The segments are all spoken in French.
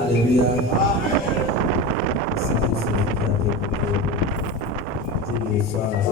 Alléluia. C'est tout celui qui a découvert. Dis bonsoir à la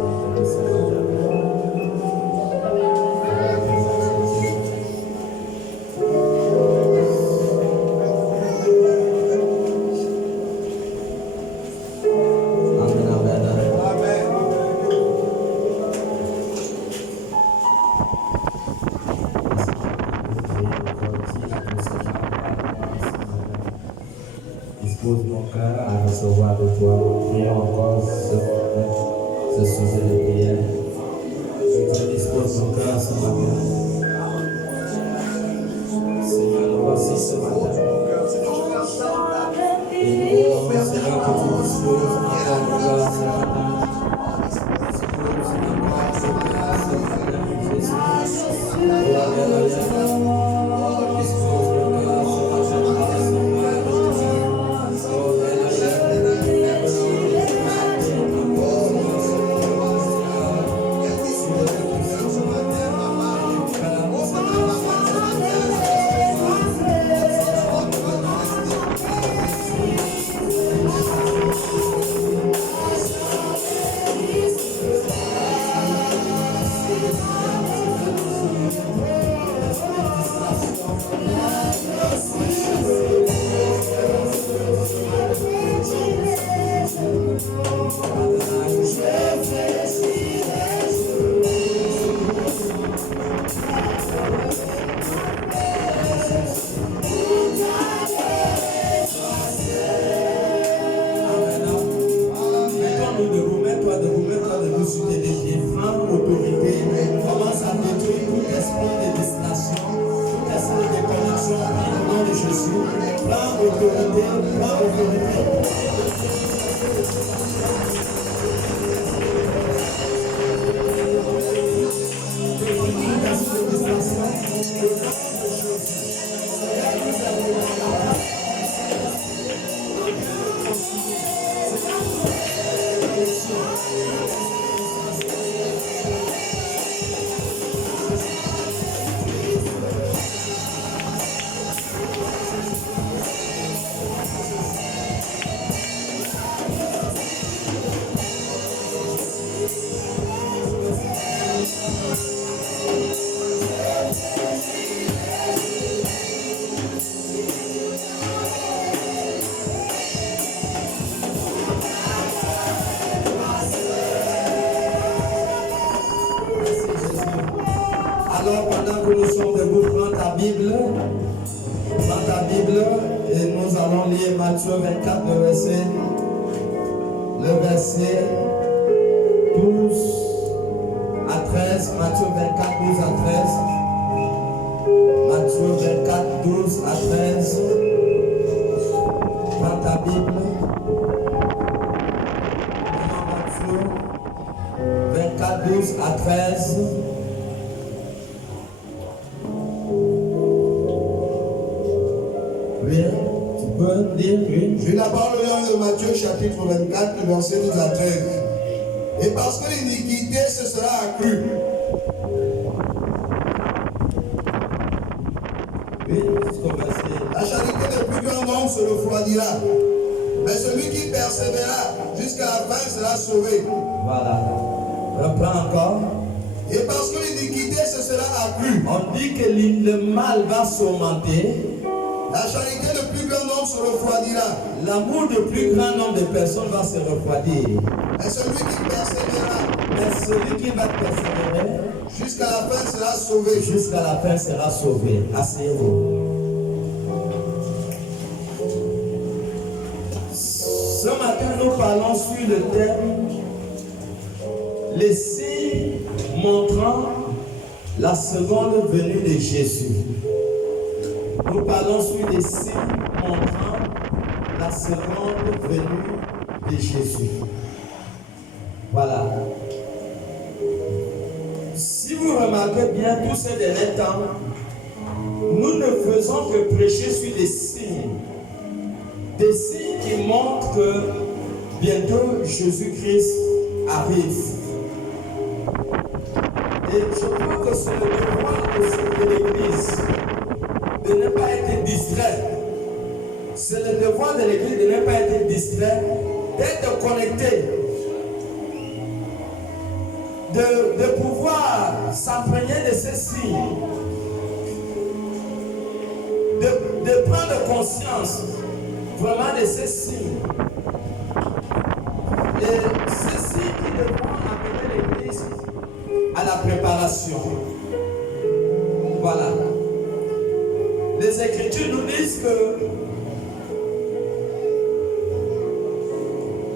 dispose mon cœur à recevoir de toi. Prions encore ce sujet de prière. Je dispose mon cœur ce matin. Seigneur, nous voici ce matin. Et nous voulons, Seigneur, que tu disposes mon cœur ce matin. Dispose mon cœur ce matin, Jésus. Alléluia. Alors, pendant que nous sommes debout, prends ta Bible, et nous allons lire Matthieu 24, le verset 12 à 13. Matthieu 24, 12 à 13. Matthieu 24, 12 à 13. Prends ta Bible. Matthieu 24, 12 à 13. Je la parle au nom de Matthieu chapitre 24, verset 12 à 13. Et parce que l'iniquité se sera accrue. La charité de plus grand nombre se refroidira. Mais celui qui persévérera jusqu'à la fin sera sauvé. Voilà. Reprends encore. Et parce que l'iniquité se sera accrue. On dit que le mal va s'augmenter. La charité de plus grand nombre se refroidira. L'amour de plus grand nombre de personnes va se refroidir. Mais celui qui persévérera, va persévérer jusqu'à la fin sera sauvé. Jusqu'à la fin sera sauvé. Asseyez-vous. Ce matin, nous parlons sur le thème les signes montrant la seconde venue de Jésus. Nous parlons sur les signes montrant la seconde venue de Jésus. Voilà. Si vous remarquez bien tous ces derniers temps, nous ne faisons que prêcher sur des signes. Des signes qui montrent que bientôt Jésus-Christ arrive. Et je crois que c'est le devoir de l'Église de ne pas être distrait. C'est le devoir de l'Église de ne pas être distrait, d'être connecté, de pouvoir s'imprégner de ces signes, de prendre conscience vraiment de ces signes. Et ces signes qui devront amener l'Église à la préparation. Voilà. Les Écritures nous disent que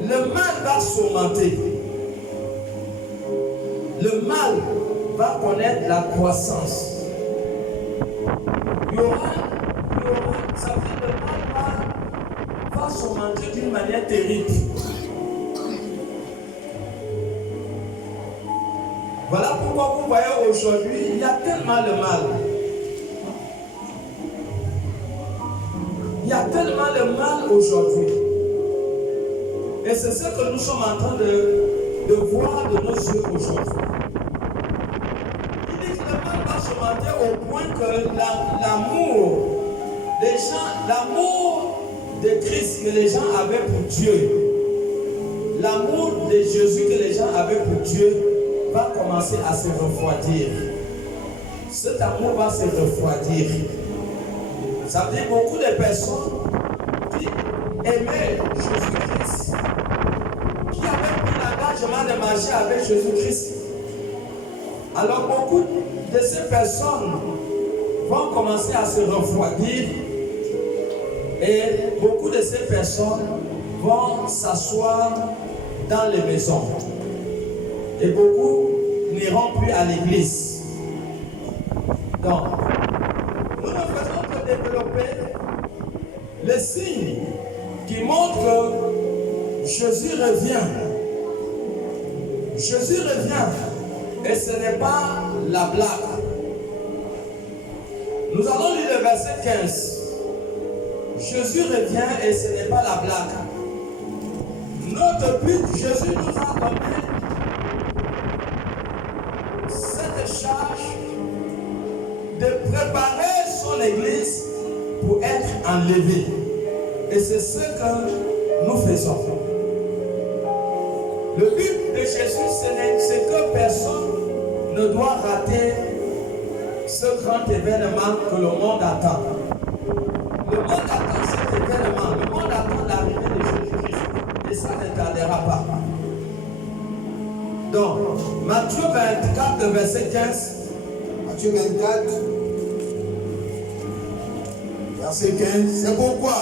le mal va s'augmenter. Le mal va connaître la croissance. Il y aura, ça veut dire que le mal va s'augmenter d'une manière terrible. Voilà pourquoi vous voyez aujourd'hui, il y a tellement de mal. Il y a tellement de mal aujourd'hui. Et c'est ce que nous sommes en train de voir de nos yeux aujourd'hui. Il dit que le mal va s'augmenter au point que l'amour des gens, l'amour de Christ que les gens avaient pour Dieu, l'amour de Jésus que les gens avaient pour Dieu va commencer à se refroidir. Cet amour va se refroidir. Ça veut dire beaucoup de personnes qui aimaient Jésus-Christ, qui avaient pris l'engagement de marcher avec Jésus-Christ. Alors beaucoup de ces personnes vont commencer à se refroidir et beaucoup de ces personnes vont s'asseoir dans les maisons. Et beaucoup n'iront plus à l'église. Donc, nous ne faisons que développer les signes qui montrent que Jésus revient. Jésus revient. Et ce n'est pas la blague. Nous allons lire le verset 15. Jésus revient et ce n'est pas la blague. Notre but, Jésus nous a donné cette charge de préparer son église pour être enlevée. Et c'est ce que nous faisons. Le but de Jésus, c'est que personne ne doit rater ce grand événement que le monde attend. Le monde attend cet événement. Le monde attend l'arrivée de Jésus-Christ. Et ça ne tardera pas. Donc, Matthieu 24, verset 15. Matthieu 24, verset 15. C'est pourquoi.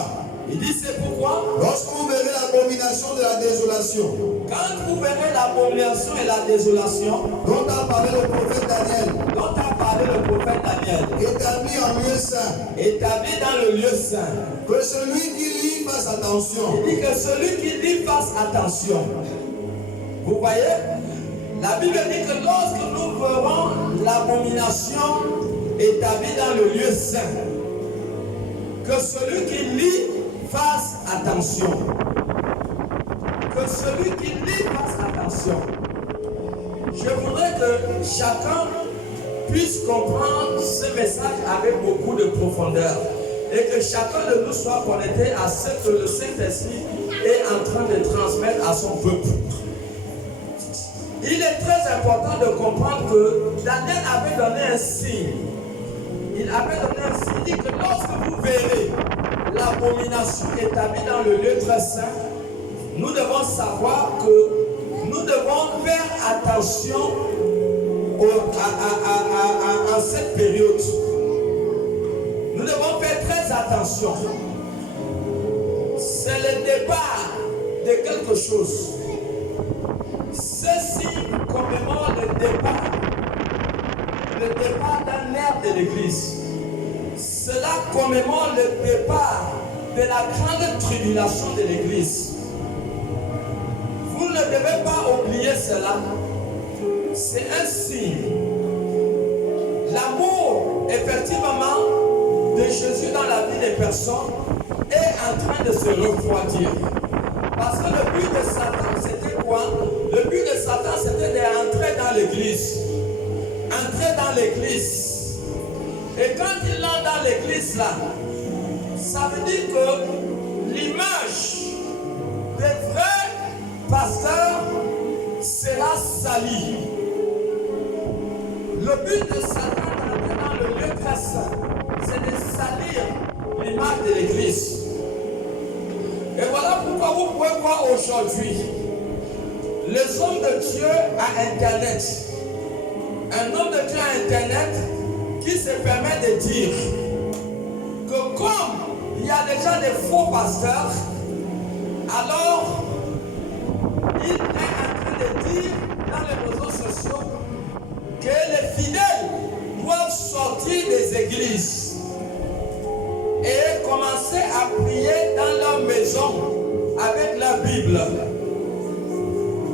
Il dit c'est pourquoi. Lorsque vous verrez l'abomination de la désolation. Quand vous verrez l'abomination et la désolation. Dont a parlé le prophète Daniel. Dont a parlé le prophète Daniel. Établi en lieu saint. Établi dans le lieu saint. Que celui qui lit fasse attention. Il dit que celui qui lit fasse attention. Vous voyez? La Bible dit que lorsque nous verrons l'abomination établie dans le lieu saint, que celui qui lit fasse attention. Que celui qui lit fasse attention. Je voudrais que chacun puisse comprendre ce message avec beaucoup de profondeur et que chacun de nous soit connecté à ce que le Saint-Esprit est en train de transmettre à son peuple. Il est très important de comprendre que Daniel avait donné un signe. Il avait donné un signe. Il dit que lorsque vous verrez l'abomination établie dans le lieu très saint, nous devons savoir que nous devons faire attention à cette période. Nous devons faire très attention. C'est le départ de quelque chose. Ceci commémore le départ d'un ère de l'Église. Cela commémore le départ de la grande tribulation de l'Église. Vous ne devez pas oublier cela. C'est un signe. L'amour, effectivement, de Jésus dans la vie des personnes est en train de se refroidir. Parce que le but de Satan, c'était quoi? Le but de Satan, c'était d'entrer dans l'église. Entrer dans l'église. Et quand il entre dans l'église là, ça veut dire que l'image des vrais pasteurs sera salie. Le but de Satan d'entrer dans le lieu très saint, c'est de salir l'image de l'église. Et voilà pourquoi vous pouvez voir aujourd'hui les hommes de Dieu à Internet. Un homme de Dieu à Internet qui se permet de dire que comme il y a déjà des faux pasteurs, alors il est en train de dire dans les réseaux sociaux que les fidèles doivent sortir des églises et commencer à prier dans leur maison avec la Bible.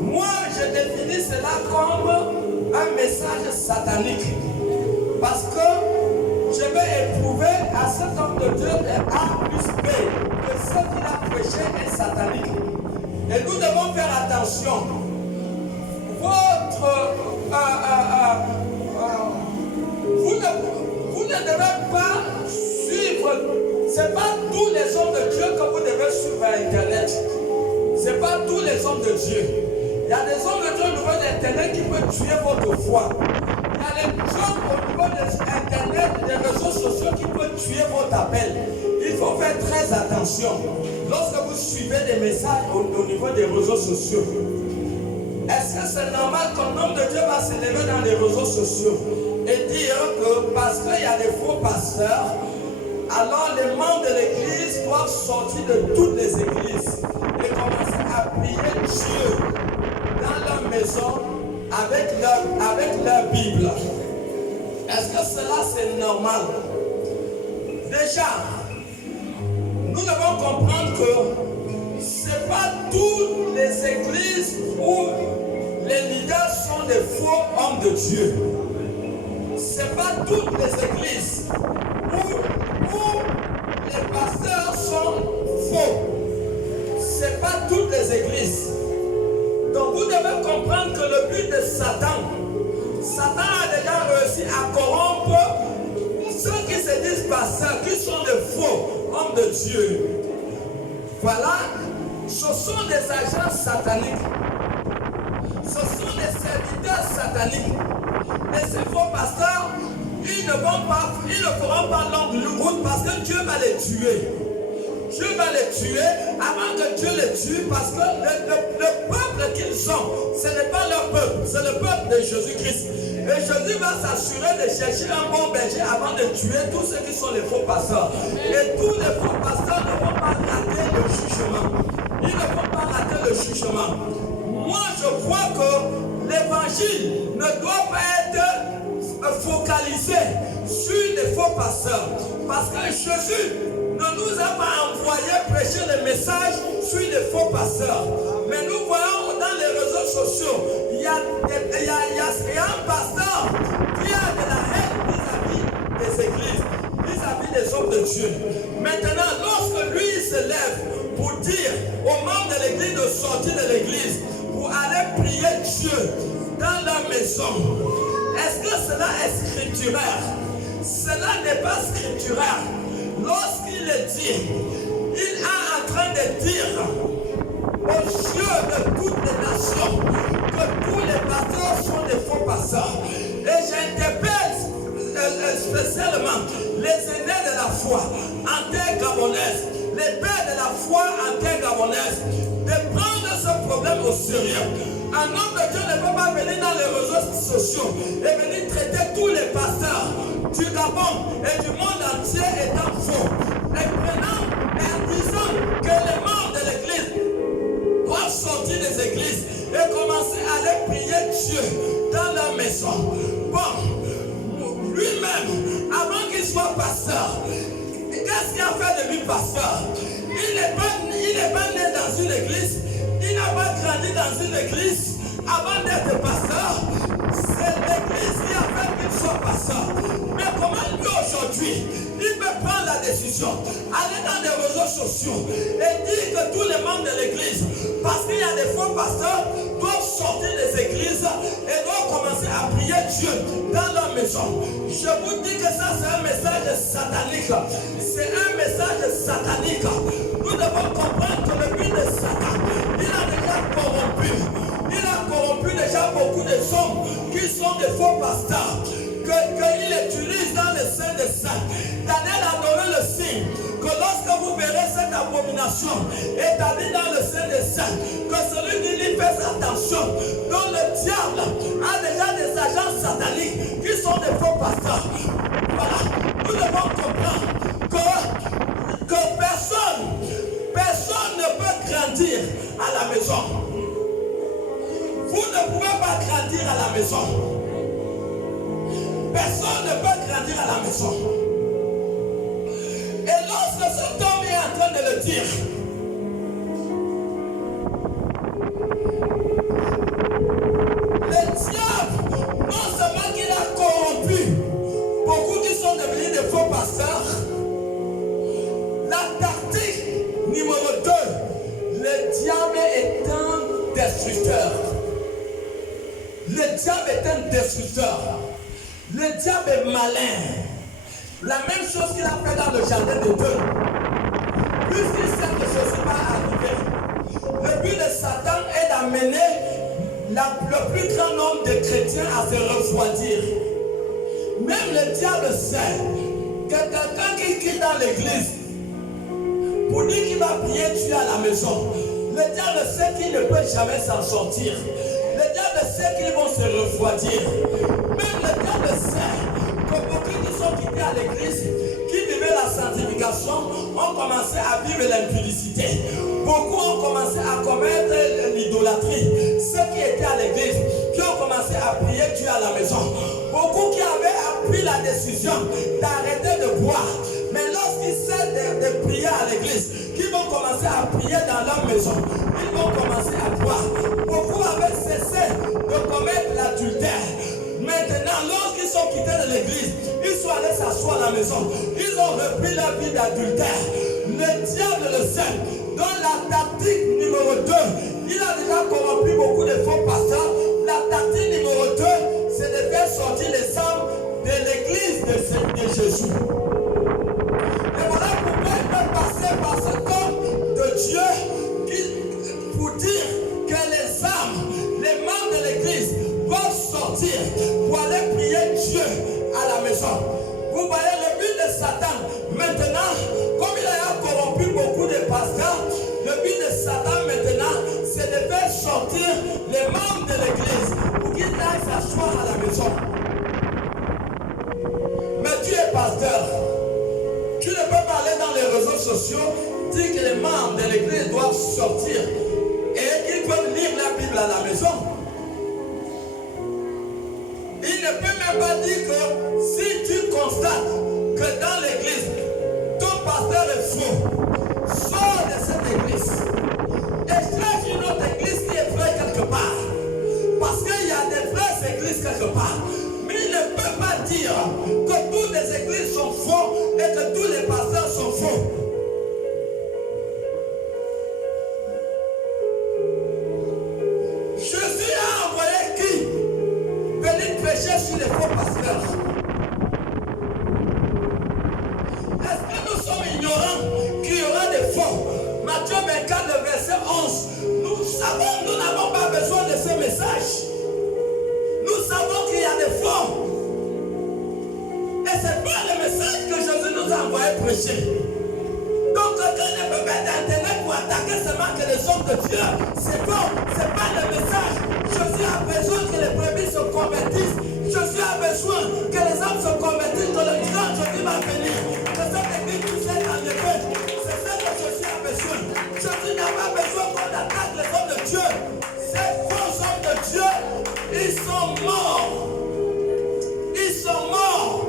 Moi, je définis cela comme un message satanique. Parce que je vais éprouver à cet homme de Dieu A plus B que ce qu'il a prêché est satanique. Et nous devons faire attention. Vous ne devez pas suivre. Ce n'est pas tous les hommes de Dieu que vous devez suivre à Internet. Ce n'est pas tous les hommes de Dieu. Il y a des hommes de Dieu au niveau d'Internet qui peuvent tuer votre foi. Il y a des hommes au niveau d'Internet, des réseaux sociaux qui peuvent tuer votre appel. Il faut faire très attention lorsque vous suivez des messages au niveau des réseaux sociaux. Est-ce que c'est normal qu'un homme de Dieu va se lever dans les réseaux sociaux et dire que parce qu'il y a des faux pasteurs, alors les membres de l'église doivent sortir de toutes les églises et commencer à prier Dieu dans leur maison avec leur Bible? Est-ce que cela c'est normal? Déjà, nous devons comprendre que ce n'est pas toutes les églises où les leaders sont des faux hommes de Dieu. Ce n'est pas toutes les églises où les pasteurs sont faux. Ce n'est pas toutes les églises. Donc vous devez comprendre que le but de Satan a déjà réussi à corrompre ceux qui se disent pasteurs, qui sont des faux hommes de Dieu. Voilà, ce sont des agents sataniques. Ce sont des serviteurs sataniques. Et ces faux pasteurs, ils ne feront pas longue route parce que Dieu va les tuer. Dieu va les tuer avant que Dieu les tue parce que le peuple qu'ils ont, ce n'est pas leur peuple, c'est le peuple de Jésus-Christ. Et Jésus va s'assurer de chercher un bon berger avant de tuer tous ceux qui sont les faux pasteurs. Et tous les faux pasteurs ne vont pas rater le jugement. Ils ne vont pas rater le jugement. Moi, je crois que l'évangile ne doit pas être focalisé sur les faux pasteurs. Parce que Jésus ne nous a pas envoyé prêcher le message sur les faux pasteurs. Mais nous voyons dans les réseaux sociaux, il y a un pasteur qui a de la haine vis-à-vis des églises, vis-à-vis des hommes de Dieu. Maintenant, lorsque lui se lève pour dire aux membres de l'église de sortir de l'église, pour aller prier Dieu dans leur maison, est-ce que cela est scripturaire? Cela n'est pas scripturaire. Lorsqu'il le dit, il est en train de dire aux yeux de toutes les nations que tous les pasteurs sont des faux pasteurs. Et j'interpelle spécialement les aînés de la foi en terre gabonaise, les pères de la foi en terre gabonaise, de prendre ce problème au sérieux. Un homme de Dieu ne peut pas venir dans les réseaux sociaux et venir traiter tous les pasteurs du Gabon et du monde entier étant faux. Et disant que les membres de l'église doivent sortir des églises et commencer à aller prier Dieu dans leur maison. Bon, lui-même, avant qu'il soit pasteur, qu'est-ce qui a fait de lui pasteur? Il n'est pas né dans une église, il n'a pas grandi dans une église avant d'être pasteur. C'est l'église qui a fait qu'il soit pasteur. Mais comment lui aujourd'hui, il peut prendre la décision, aller dans les réseaux sociaux et dire que tous les membres de l'église, parce qu'il y a des faux pasteurs, doivent sortir des églises et doivent commencer à prier Dieu dans leur maison. Je vous dis que ça c'est un message satanique. C'est un message satanique. Nous devons comprendre que le but de Satan, il a déjà corrompu. Il a corrompu déjà beaucoup de hommes qui sont des faux pasteurs. Qu'il utilise dans le sein des saints. Daniel a donné le signe que lorsque vous verrez cette abomination établie dans le sein des saints, que celui qui lui fait attention, dont le diable a déjà des agents sataniques qui sont des faux pasteurs. Voilà, nous devons comprendre que personne ne peut grandir à la maison. Vous ne pouvez pas grandir à la maison. Personne ne peut grandir à la maison. Et lorsque cet homme est en train de le dire, le diable, non seulement qu'il a corrompu beaucoup qui sont devenus des faux pasteurs, la tactique numéro 2, le diable est un destructeur. Le diable est un destructeur. Le diable est malin. La même chose qu'il a fait dans le jardin d'Éden. Puisqu'il sait que ceci va arriver, le but de Satan est d'amener le plus grand nombre de chrétiens à se refroidir. Même le diable sait que quelqu'un qui quitte dans l'église pour dire qu'il va prier Dieu à la maison, le diable sait qu'il ne peut jamais s'en sortir. Le diable sait qu'ils vont se refroidir. Même le diable sait que beaucoup qui sont quittés à l'église, qui vivaient la sanctification, ont commencé à vivre l'impudicité. Beaucoup ont commencé à commettre l'idolâtrie. Ceux qui étaient à l'église, qui ont commencé à prier Dieu à la maison. Beaucoup qui avaient pris la décision d'arrêter de boire. Mais lorsqu'ils cessent de prier à l'église, qu'ils vont commencer à prier dans leur maison, ils vont commencer à boire. Beaucoup avaient cessé de commettre l'adultère. Maintenant, lorsqu'ils sont quittés de l'église, ils sont allés s'asseoir à la maison. Ils ont repris leur vie d'adultère. Le diable le sait. Dans la tactique numéro 2, il a déjà corrompu beaucoup de faux pasteurs. La tactique numéro 2, c'est de faire sortir les âmes de l'église de Jésus. Et voilà pourquoi il peut passer par cet homme de Dieu pour dire que les âmes, les membres de l'église doivent sortir pour aller prier Dieu à la maison. Vous voyez le but de Satan. Maintenant, comme il a corrompu beaucoup de pasteurs, le but de Satan maintenant, c'est de faire sortir les membres de l'église pour qu'ils aillent s'asseoir à la maison. Mais tu es pasteur. Tu ne peux pas aller dans les réseaux sociaux, dire que les membres de l'église doivent sortir et qu'ils peuvent lire la Bible à la maison. Il ne peut même pas dire que si tu constates que dans l'église, ton pasteur est faux, sors de cette église et cherche une autre église qui est vraie quelque part. Parce qu'il y a des vraies églises quelque part. Mais il ne peut pas dire que toutes les églises sont faux et que tous les pasteurs sont faux. Jésus a envoyé qui? Venir prêcher sur les faux pasteurs. Est-ce que nous sommes ignorants qu'il y aura des faux? Matthieu 24, le verset 11. Nous savons, nous n'avons pas besoin de ce message. Nous savons qu'il y a des faux. Et ce n'est pas le message que Jésus nous a envoyé prêcher. Donc quelqu'un ne peut pas d'intérêt pour attaquer seulement que les hommes de Dieu. C'est faux, ce n'est pas le message. Jésus a besoin que les brebis se convertissent. Jésus a besoin que les hommes se convertissent, que le grand Jésus va venir. Que cette église puisse être enlevée. C'est ça que Jésus a besoin. Jésus n'a pas besoin qu'on attaque les hommes de Dieu. Ces faux hommes de Dieu, ils sont morts. Ils sont morts.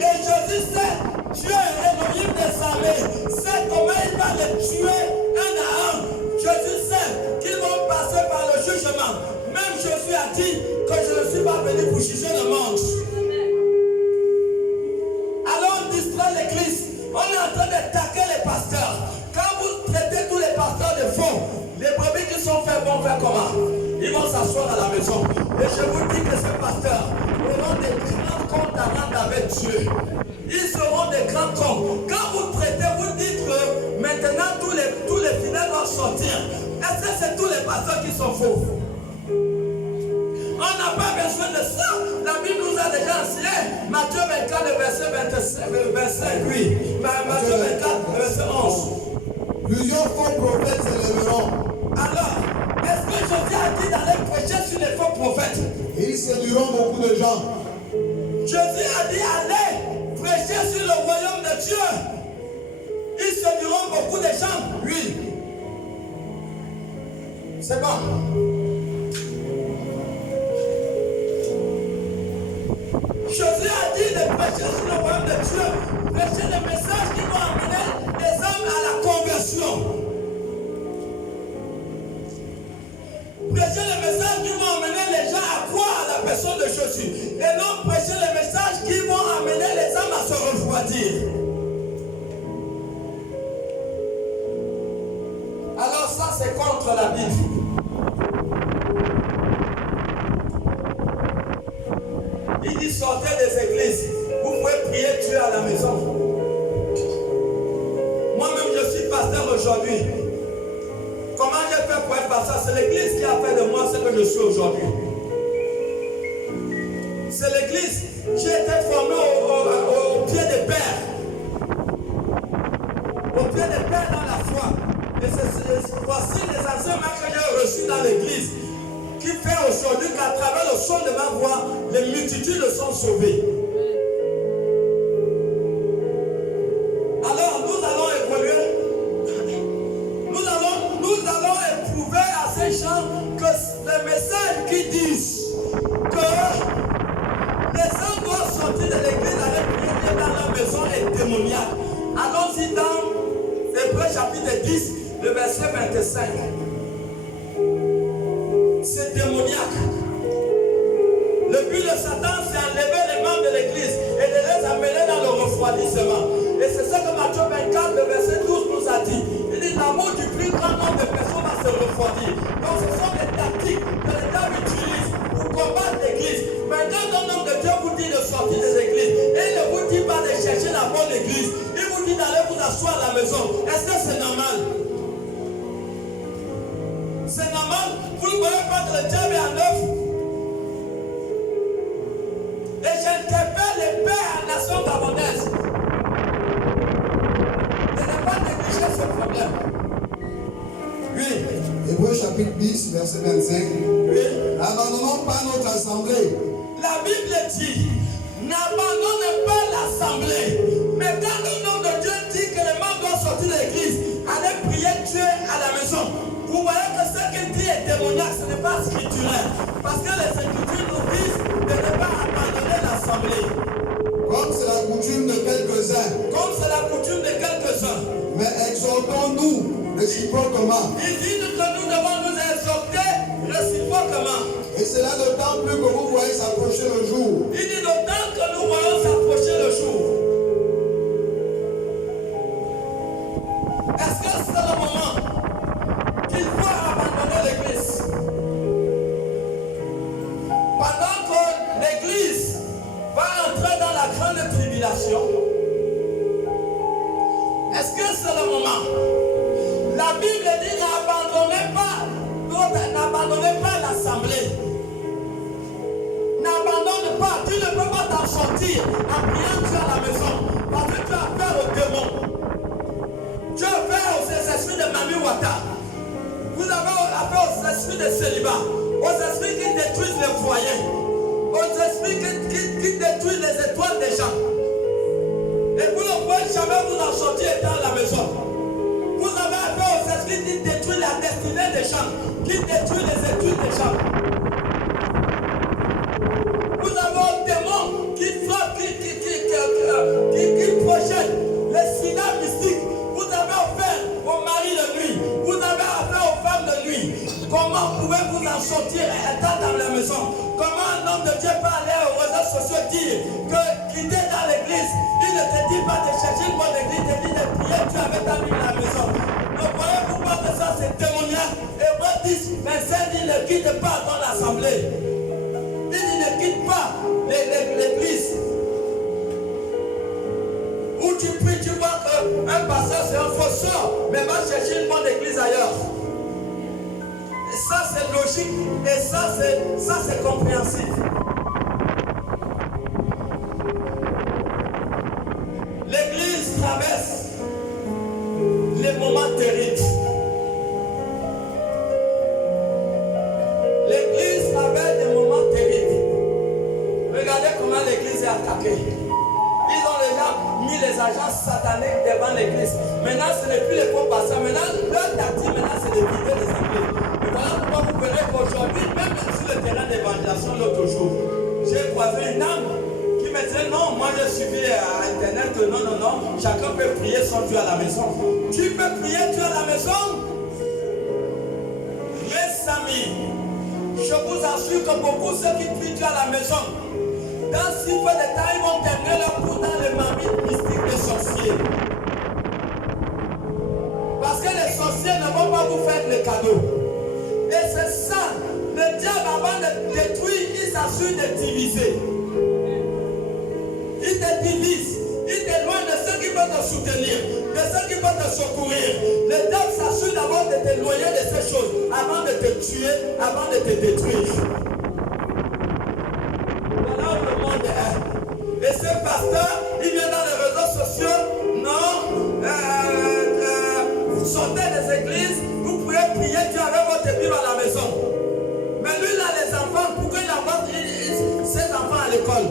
Et Jésus sait, Dieu est Elohim des armées, sait comment il va les tuer un à un. Jésus sait qu'ils vont passer par le jugement. Même Jésus a dit que je ne suis pas venu pour juger le monde. Alors on distrait l'église. On est en train d'attaquer les pasteurs. Quand vous traitez tous les pasteurs de faux, les brebis qui sont faits vont faire comment? Ils vont Et je vous dis que ces pasteurs auront des grands comptes à rendre avec Dieu. Ils seront des grands comptes. Quand vous prêtez, vous dites que maintenant tous les fidèles doivent sortir. Est-ce que c'est tous les pasteurs qui sont faux? On n'a pas besoin de ça. La Bible nous a déjà enseigné. Matthieu 24, le verset 25, oui. Matthieu 24, verset 11. Plusieurs faux prophètes s'élèveront. Alors, est-ce que Jésus a dit d'aller prêcher sur les faux prophètes? Et ils séduiront beaucoup de gens. Jésus a dit allez prêcher sur le royaume de Dieu. Ils séduiront beaucoup de gens. Oui. C'est bon. Jésus a dit de prêcher sur le royaume de Dieu, prêcher les messages qui vont amener les hommes à la conversion. Prêcher les messages qui vont amener les gens à croire à la personne de Jésus. Et non prêcher les messages qui vont amener les hommes à se refroidir. Alors ça c'est contre la Bible. Il dit sortez des églises. Vous pouvez prier Dieu à la maison. Moi-même je suis pasteur aujourd'hui. Comment j'ai fait pour être pasteur? C'est l'église qui a fait de moi ce que je suis aujourd'hui. C'est l'église. J'ai été formé au pied des pères. Au pied des pères dans la foi. Et voici les enseignements que j'ai reçus dans l'église. Qui fait aujourd'hui qu'à travers le son de ma voix, les multitudes sont sauvées. Alors nous allons évoluer. Nous allons éprouver à ces gens que les messages qui disent que les hommes doivent sortir de l'église avec prier dans la maison est démoniaque. Allons-y dans Hébreux chapitre 10, le verset 25. C'est démoniaque. Le but de Satan, c'est enlever les membres de l'église et de les amener dans le refroidissement. Et c'est ce que Matthieu 24, le verset 12 nous a dit. Il dit l'amour du plus grand nombre de personnes va se refroidir. Donc ce sont des tactiques que les diable utilise pour combattre l'église. Mais quand un homme de Dieu vous dit de sortir des églises, et il ne vous dit pas de chercher la bonne église, il vous dit d'aller vous asseoir à la maison. Est-ce que c'est normal? C'est normal? Vous ne voyez pas que le diable est en œuvre? Et j'interpelle les pères en nation gabonaise de ne pas négliger ce problème. Oui. Hébreux chapitre 10, verset 25. Oui. N'abandonnons pas notre assemblée. La Bible dit, n'abandonnez pas l'assemblée. Mais quand le nom de Dieu dit que les membres doivent sortir de l'église, allez prier Dieu à la maison. Vous voyez que ce qu'il dit est démoniaque, ce n'est pas scripturaire. Parce que les Écritures nous disent de ne pas abandonner l'assemblée. Comme c'est la coutume de quelques-uns. Comme c'est la coutume de quelques-uns. Mais exhortons-nous réciproquement. Il dit que nous devons nous exhorter réciproquement. Et cela d'autant plus que vous voyez s'approcher le jour. Il dit d'autant que nous voyons s'approcher le jour. Est-ce que c'est le moment qu'il faut abandonner l'église? Pendant que l'église va entrer dans la grande tribulation, est-ce que c'est le moment? La Bible dit n'abandonnez pas l'assemblée. N'abandonne pas, tu ne peux pas t'en sortir en priant Dieu à la maison. Parce que tu as affaire aux démons. Tu as affaire aux esprits de Mami Wata. Vous avez affaire aux esprits de célibat, aux esprits qui détruisent les foyers, aux esprits qui détruisent les étoiles des gens. Et vous ne pouvez jamais vous en sortir étant à la maison. Vous avez affaire aux esprits qui détruisent la destinée des gens, qui détruisent les études des gens. Vous avez aux démons qui frappent, qui projettent les sida mystiques. Vous avez affaire aux maris de nuit. Vous avez affaire aux femmes de nuit. Comment pouvez-vous en sortir étant dans la maison? Comment un homme de Dieu peut aller aux réseaux sociaux dire que quitter dans l'église, il ne te dit pas de chercher une bonne église, il te dit de prier Dieu avec ta Bible à la maison. Ne voyez-vous pas que ça c'est démoniaque? Hébreux 10, 25 dit ne quitte pas dans l'assemblée. Où tu pries, tu vois qu'un pasteur c'est un faux sort, mais va chercher une bonne église ailleurs. Et ça c'est logique et ça c'est compréhensif. L'église traverse les moments terribles. L'église traverse des moments terribles. Regardez comment l'église est attaquée. Ils ont déjà mis les agents sataniques devant l'église. Maintenant, ce n'est plus les faux pasteurs. Maintenant, leur tactique, c'est de vider les églises. Et voilà pourquoi vous verrez qu'aujourd'hui, même sur le terrain d'évangélisation l'autre jour, j'ai croisé une âme qui me disait non, moi je suivi à internet, non, chacun peut prier son Dieu à la maison. Tu peux prier Dieu à la maison? Mes amis, je vous assure que beaucoup ceux qui prient Dieu à la maison, dans si peu de temps, ils vont terminer leur cours dans les marmites mystiques des sorciers. Parce que les sorciers ne vont pas vous faire les cadeaux. Et c'est ça, le diable avant de détruire, il s'assure de diviser. Il te divise, il t'éloigne de ceux qui peuvent te soutenir, de ceux qui peuvent te secourir. Le diable s'assure d'abord de t'éloigner de ces choses avant de te tuer, avant de te détruire. Voilà où le monde est. Et ce pasteur, il vient dans les réseaux sociaux, non, vous sortez des églises, vous pouvez prier Dieu avec votre Bible à la maison. Mais lui, il a les enfants, pourquoi il envoie ses enfants à l'école?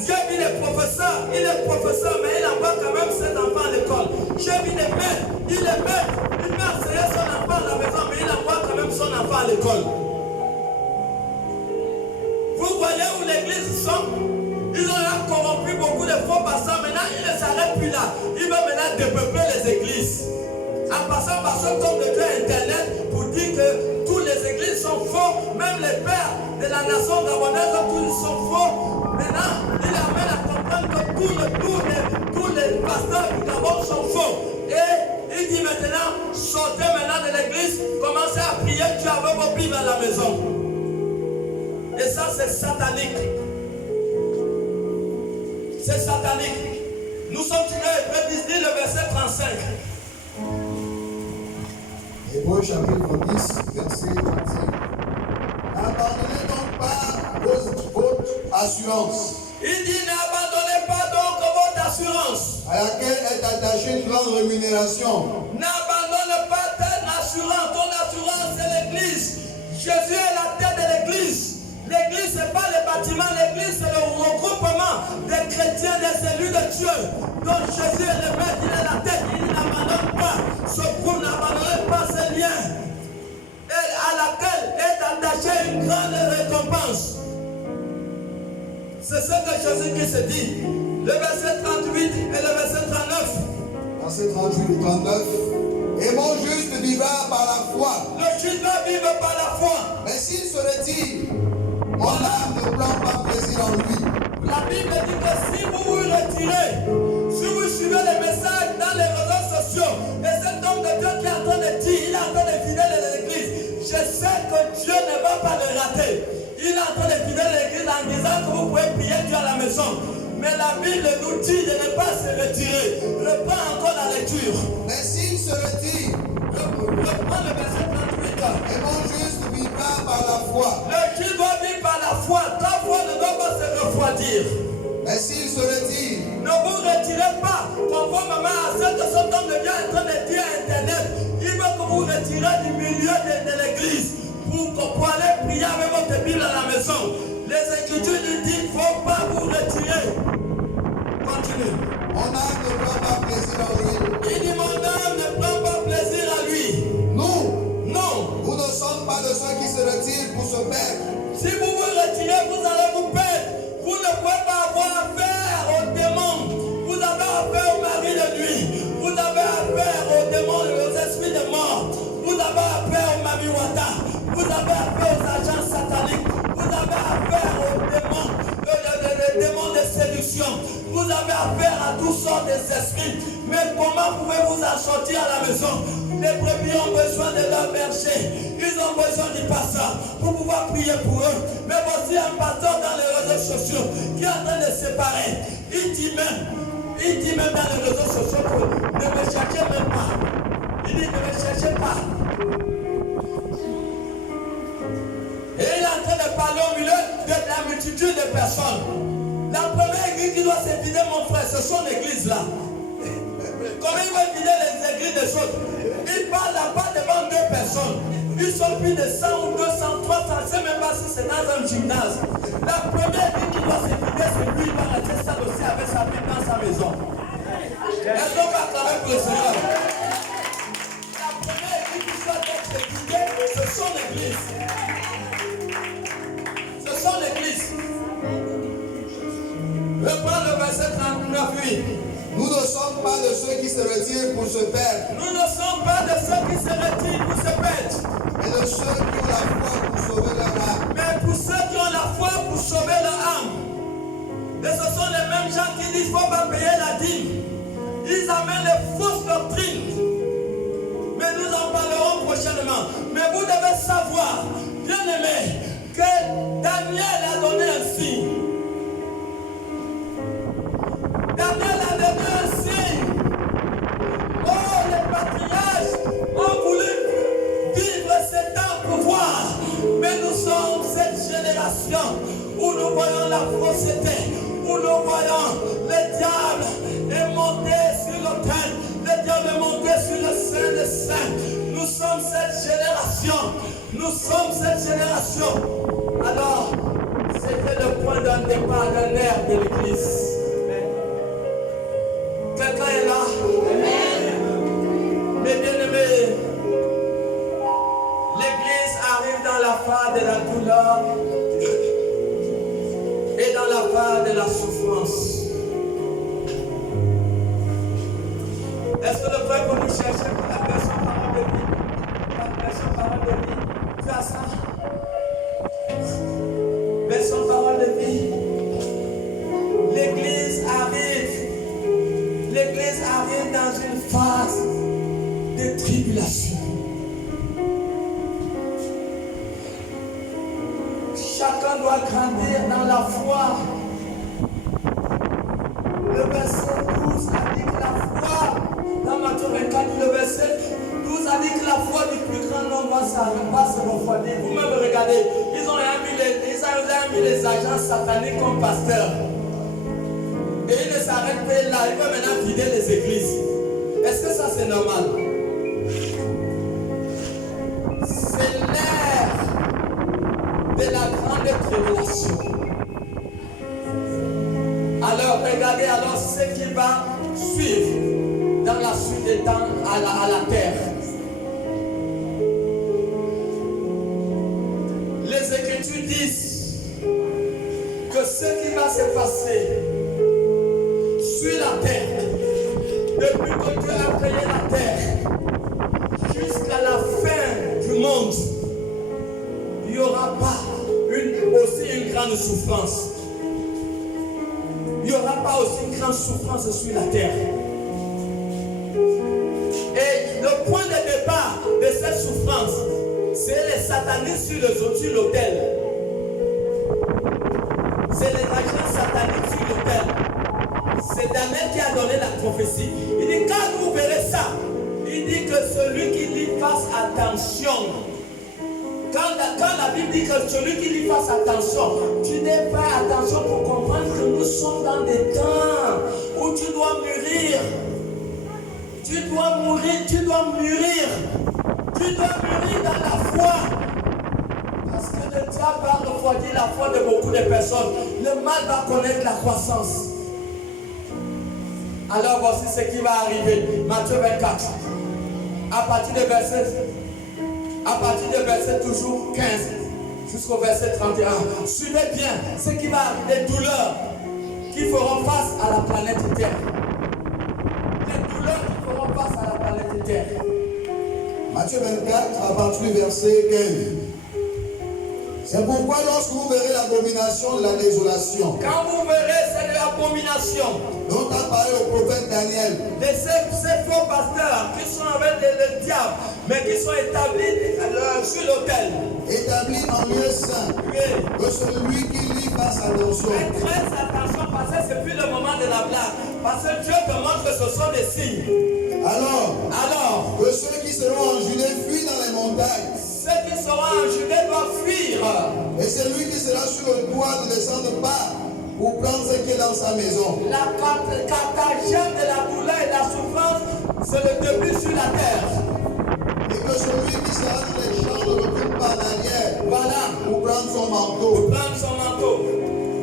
J'ai vu les professeurs, il est professeur, mais il envoie quand même ses enfants à l'école. J'ai vu les mères, il met enseigner son enfant à la maison, mais il envoie quand même son enfant à l'école. Vous voyez où l'église sont? Ils ont corrompu beaucoup de faux pasteurs. Maintenant, ils ne s'arrêtent plus là. Ils veulent maintenant dépeupler les églises. En passant par ce tombe de Dieu Internet pour dire que toutes les églises sont faux. Même les pères de la nation gabonaise, tous sont faux. Maintenant, il amène à comprendre que tous les pasteurs du Gabon sont faux. Et il dit maintenant, sortez maintenant de l'église, commencez à prier Dieu avec vos Bibles à la maison. Et ça, c'est satanique. C'est satanique. Nous sommes tirés Hébreux 10, le verset 35. Hébreux chapitre 10, verset 35. N'abandonnez donc pas votre assurance. Il dit n'abandonnez pas donc votre assurance, à laquelle est attachée une grande rémunération. N'abandonne pas ta assurance. Ton assurance, c'est l'église. Jésus est la tête de l'église. L'église, ce n'est pas le bâtiment. L'église, c'est le regroupement des chrétiens, des élus de Dieu. Donc Jésus est le maître, il est la tête. Il n'abandonne pas. Ce groupe n'abandonne pas ses liens. Et à laquelle est attachée une grande récompense. C'est ce que Jésus-Christ se dit. Le verset 38 et le verset 39. Verset 38 et 39. Et mon juste vivra par la foi. Le juste va vivre par la foi. Mais s'il se retire, mon âme ne prend pas plaisir en lui. La Bible dit que si vous vous retirez, si vous suivez les messages dans les réseaux sociaux, et cet homme de Dieu qui est en train de dire, il est en train de vider l'église, je sais que Dieu ne va pas le rater. Il est en train de vider l'église en disant que vous pouvez prier Dieu à la maison. Mais la Bible nous dit de ne pas se retirer. Reprends encore la lecture. Mais s'il se retire, reprends le verset 38. Et mon juste vivra par la foi. Le juste doit vivre par la foi. Ta foi ne doit pas se refroidir. Mais s'il se retire, ne vous retirez pas conformément à ce que cet homme de Dieu est en train de dire à Internet. Il veut que vous retirez du milieu de l'église pour aller prier avec votre Bible à la maison. Les Écritures nous disent qu'il ne faut pas vous retirer. Continue. Mon âme ne prend pas plaisir en lui. Il dit mon âme ne prend pas plaisir à lui. Nous ne sommes pas de ceux qui se retirent pour se perdre. Si vous vous retirez, vous allez vous perdre. Vous ne pouvez pas avoir affaire aux démons. Vous avez affaire au mari de nuit. Vous avez affaire aux démons, aux esprits de mort. Vous avez affaire au Mamiwata. Vous avez affaire aux agents sataniques. Vous avez affaire aux démons, les démons de séduction. Vous avez affaire à toutes sortes d'esprits. Mais comment pouvez-vous en sortir à la maison? Les brebis ont besoin de leur berger. Ils ont besoin du pasteur pour pouvoir prier pour eux. Mais voici un pasteur dans les réseaux sociaux qui est en train de séparer. Il dit même, il dit même dans les réseaux sociaux que ne me cherchez même pas. Il dit ne me cherchez pas. Et il est en train de parler au milieu de la multitude de personnes. La première église qui doit s'évider, mon frère, ce sont les églises là. Comment il va évider les églises des autres? Il parle là-bas devant 2 personnes. Ils sont plus de 100 ou 200, 300, je ne sais même pas si c'est dans un gymnase. La première église qui doit s'évider, c'est lui, il va rester seul aussi avec sa Bible dans sa maison. Est-ce qu'on va acclamer pour le Seigneur? La première église qui doit être évidée, ce sont les églises. Ce sont les églises. Reprends le verset 39, oui. Nous ne sommes pas de ceux qui se retirent pour se perdre. Nous ne sommes pas de ceux qui se retirent pour se perdre. Mais de ceux qui ont la foi pour sauver leur âme. Mais pour ceux qui ont la foi pour sauver leur âme. Et ce sont les mêmes gens qui disent qu'il ne faut pas payer la dîme. Ils amènent les fausses doctrines. Mais nous en parlerons prochainement. Mais vous devez savoir, bien aimé, que Daniel a donné un signe. Daniel a donné un signe. Oh, les patriarches ont voulu vivre ces temps pour voir. Mais nous sommes cette génération où nous voyons la fausseté, où nous voyons le diable est monté sur l'autel, le diable est monté sur le Saint des Saints. Nous sommes cette génération. Nous sommes cette génération. Alors, c'était le point d'un départ, d'un air de l'Église. Quelqu'un est là? Amen. Mes bien-aimés, l'Église arrive dans la phase de la douleur et dans la phase de la souffrance. Est-ce que le frère que nous cherchons pour la personne parole de vie? La personne parole de vie, tu as ça? Personne parole de vie. L'Église arrive. L'Église arrive dans une phase de tribulation. Chacun doit grandir dans la foi. Le verset 12 a dit que la foi, dans Matthieu 24, le verset 12 a dit que la foi du plus grand nombre va se refroidir. Vous-même regardez, ils ont mis les agents sataniques comme pasteurs. Et il ne s'arrête pas là, il va maintenant vider les églises. Est-ce que ça c'est normal? C'est l'ère de la grande tribulation. Alors regardez alors ce qui va suivre dans la suite des temps à la terre. Les Écritures disent que ce qui va se passer sur la terre, depuis que Dieu a créé la terre, jusqu'à la fin du monde, il n'y aura pas aussi une grande souffrance. Il n'y aura pas aussi une grande souffrance sur la terre. Et le point de départ de cette souffrance, c'est les satanistes sur l'autel. C'est les agents sataniques sur l'autel. C'est Daniel qui a donné la prophétie. Il dit, quand vous verrez ça, il dit que celui qui lit fasse attention. Quand la Bible dit que celui qui lit fasse attention, tu n'es pas attention pour comprendre que nous sommes dans des temps où tu dois mûrir. Tu dois mourir, tu dois mûrir. Tu dois mûrir dans la foi. Parce que le diable va refroidir la foi de beaucoup de personnes. Le mal va connaître la croissance. Alors voici ce qui va arriver. Matthieu 24. À partir de verset toujours 15 jusqu'au verset 31. Suivez bien ce qui va arriver. Les douleurs qui feront face à la planète Terre. Les douleurs qui feront face à la planète Terre. Matthieu 24, à partir du verset 15. C'est pourquoi lorsque vous verrez l'abomination de la désolation, quand vous verrez cette abomination dont a parlé le prophète Daniel, de ces faux pasteurs qui sont avec le diable, mais qui sont établis sur l'autel, établi en lieu saint, que celui qui lit fasse attention. Faites très attention parce que c'est plus le moment de la blague. Parce que Dieu te montre que ce sont des signes. Alors, que ceux qui seront en Judée fuient dans les montagnes. Ceux qui seront en Judée doivent fuir. Et celui qui sera sur le toit ne descende pas pour prendre ce qui est dans sa maison. La carthagène de la douleur et de la souffrance, c'est le début sur la terre. Et que celui qui sera dans les champs ne retourne pas en arrière. Voilà. Pour prendre son manteau. Pour prendre son manteau.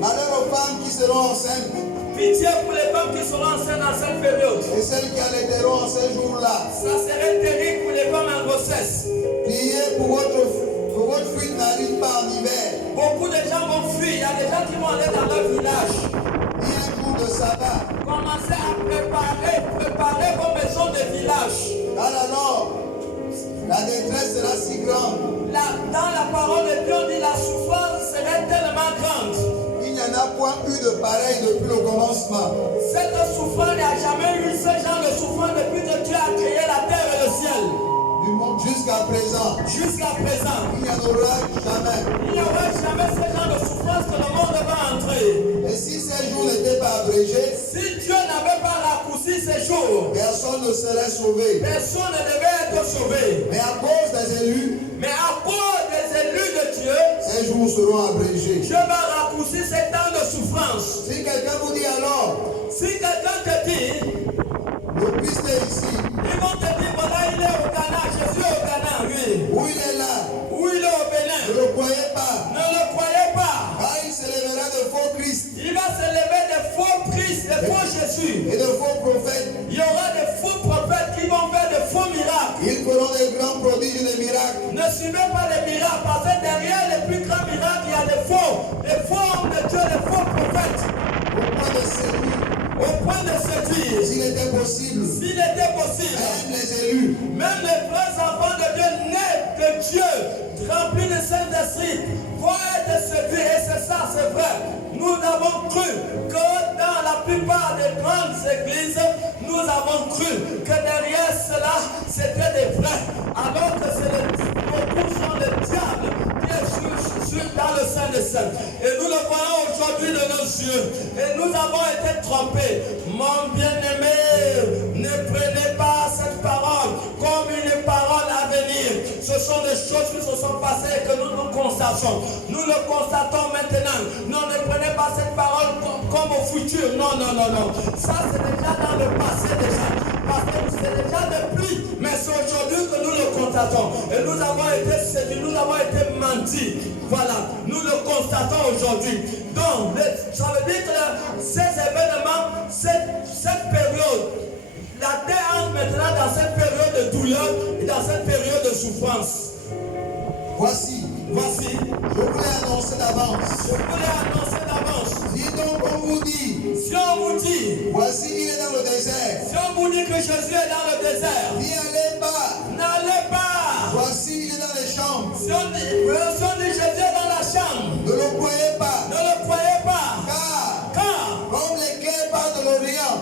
Malheur aux femmes qui seront enceintes. Pitié pour les femmes qui seront enceintes dans cette période. Et celles qui allaiteront en ces jours-là. Ça serait terrible pour les femmes en grossesse. Priez pour votre fuite n'arrive pas en hiver. Beaucoup de gens vont fuir. Il y a des gens qui vont aller dans leur village. Ni un jour de sabbat. Commencez à préparer vos maisons de village. Car alors, la détresse sera si grande. Dans la parole de Dieu, on dit la souffrance serait tellement grande. Il n'y en a point eu de pareil depuis le commencement. Cette souffrance, il n'y a jamais eu ce genre de souffrance depuis que Dieu a créé la terre et le ciel. Du monde jusqu'à présent. Jusqu'à présent. Il n'y en aura jamais. Il n'y aura jamais ce genre de souffrance que le monde va entrer. Et si ces jours n'étaient pas abrégés, si Dieu n'avait pas raccourci ces jours, personne ne serait sauvé. Personne ne devait être sauvé. Mais à cause des élus, mais à cause des élus de Dieu, ces jours seront abrégés. Dieu va raccourcir ces temps de souffrance. Si quelqu'un vous dit alors, si quelqu'un te dit, le Christ est ici, ils vont te dire, voilà, il est au Ghana, Jésus est au Ghana, oui. Où il est là, où il est au Bénin. Ne le croyez pas. Ne le croyez pas. Car il s'élèvera de faux Christ. Il va s'élever de faux Christ, de faux Jésus. Et de faux prophètes. Il y aura de faux prophètes qui vont faire de faux miracles. Ils feront des grands prodiges et des miracles. Ne suivez pas les miracles, parce que derrière les plus grands miracles, il y a des faux hommes de Dieu, des faux prophètes. Au point de séduire. S'il était possible. Même les élus. Même les vrais enfants de Dieu, nés de Dieu, remplis de Saint-Esprit, vont être séduits. Et c'est ça, c'est vrai. Nous avons cru que dans la plupart des grandes églises, nous avons cru que derrière cela, c'était des vrais. Alors que beaucoup sont le diable qui est dans le sein des saints. Et nous le voyons aujourd'hui de nos yeux. Et nous avons été trompés. Mon bien-aimé, ne prenez pas cette parole comme une parole à venir. Ce sont des choses qui se sont passées et que nous constatons. Nous le constatons maintenant. Non, ne prenez pas cette parole comme au futur. Non. Ça, c'est déjà dans le passé déjà. Parce que c'est déjà depuis. Mais c'est aujourd'hui que nous le constatons. Et nous avons été séduits, nous avons été mentis. Voilà, nous le constatons aujourd'hui. Donc, ça veut dire que ces événements, cette période, la terre entre maintenant dans cette période de douleur et dans cette période de souffrance. Voici, je vous l'ai annoncé d'avance. Si donc on vous dit, voici il est dans le désert. Si on vous dit que Jésus est dans le désert, n'y allez pas. N'allez pas. Voici il est dans les chambres. Si on dit Jésus est dans la chambre, ne le croyez pas. Car comme l'éclair part de l'Orient,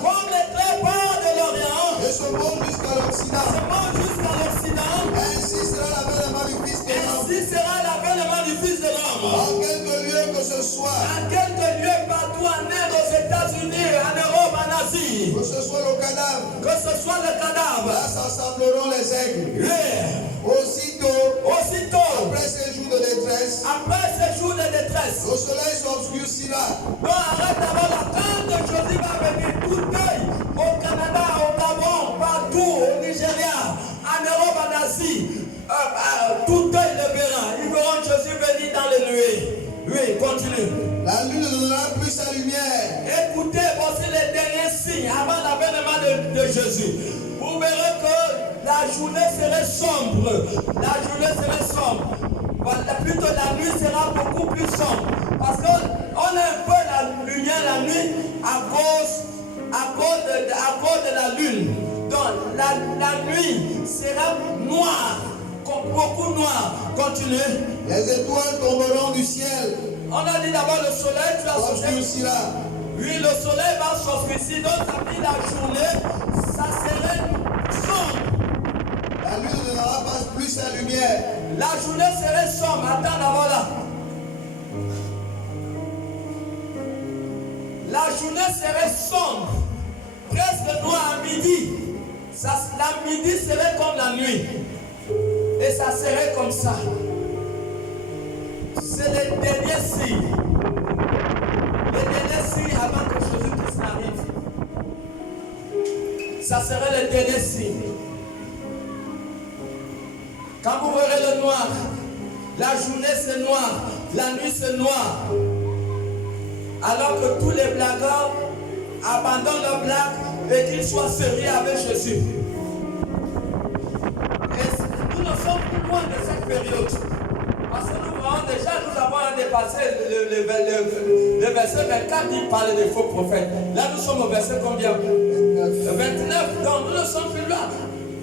et se monte jusqu'à l'Occident, ainsi sera l'avènement du Fils de l'homme. En quelque lieu que ce soit, partout en Inde, aux États-Unis, en Europe, en Asie, que ce soit le cadavre, là s'assembleront les aigles. Aussitôt, après ces jours de détresse, le soleil s'obscurcira. Donc arrête d'abord la quand Jésus va venir, tout œil, au Canada, au Gabon, partout, au Nigeria, en Europe, en Asie, tout œil le verra. Ils verront Jésus venir dans les nuées. Oui, continue. La lune ne donnera plus sa lumière. Écoutez, voici les derniers signes avant l'avènement de Jésus. Vous verrez que la journée serait sombre. Voilà, plutôt la nuit sera beaucoup plus sombre. Parce qu'on a un peu la lumière la nuit à cause de la lune. Donc la nuit sera noire, beaucoup noire. Continue. Les étoiles tomberont du ciel. On a dit d'abord le soleil, tu as s'obscurcira. Oui, le soleil va s'obscurcir. Donc ça dit la journée, ça serait sombre. La lune ne donnera pas plus sa lumière. La journée serait sombre. Attends d'abord là. La journée serait sombre. La midi serait comme la nuit. Et ça serait comme ça. C'est le dernier signe. Le dernier signe avant que Jésus-Christ n'arrive. Ça serait le dernier signe. Quand vous verrez le noir, la journée c'est noir, la nuit c'est noir. Alors que tous les blagueurs abandonnent leur blague et qu'ils soient sérieux avec Jésus. Et nous ne sommes plus loin de cette période. Parce que nous voyons déjà, nous avons dépassé le verset 24 qui parle des faux prophètes. Là nous sommes au verset combien? 29. Donc nous ne sommes plus loin.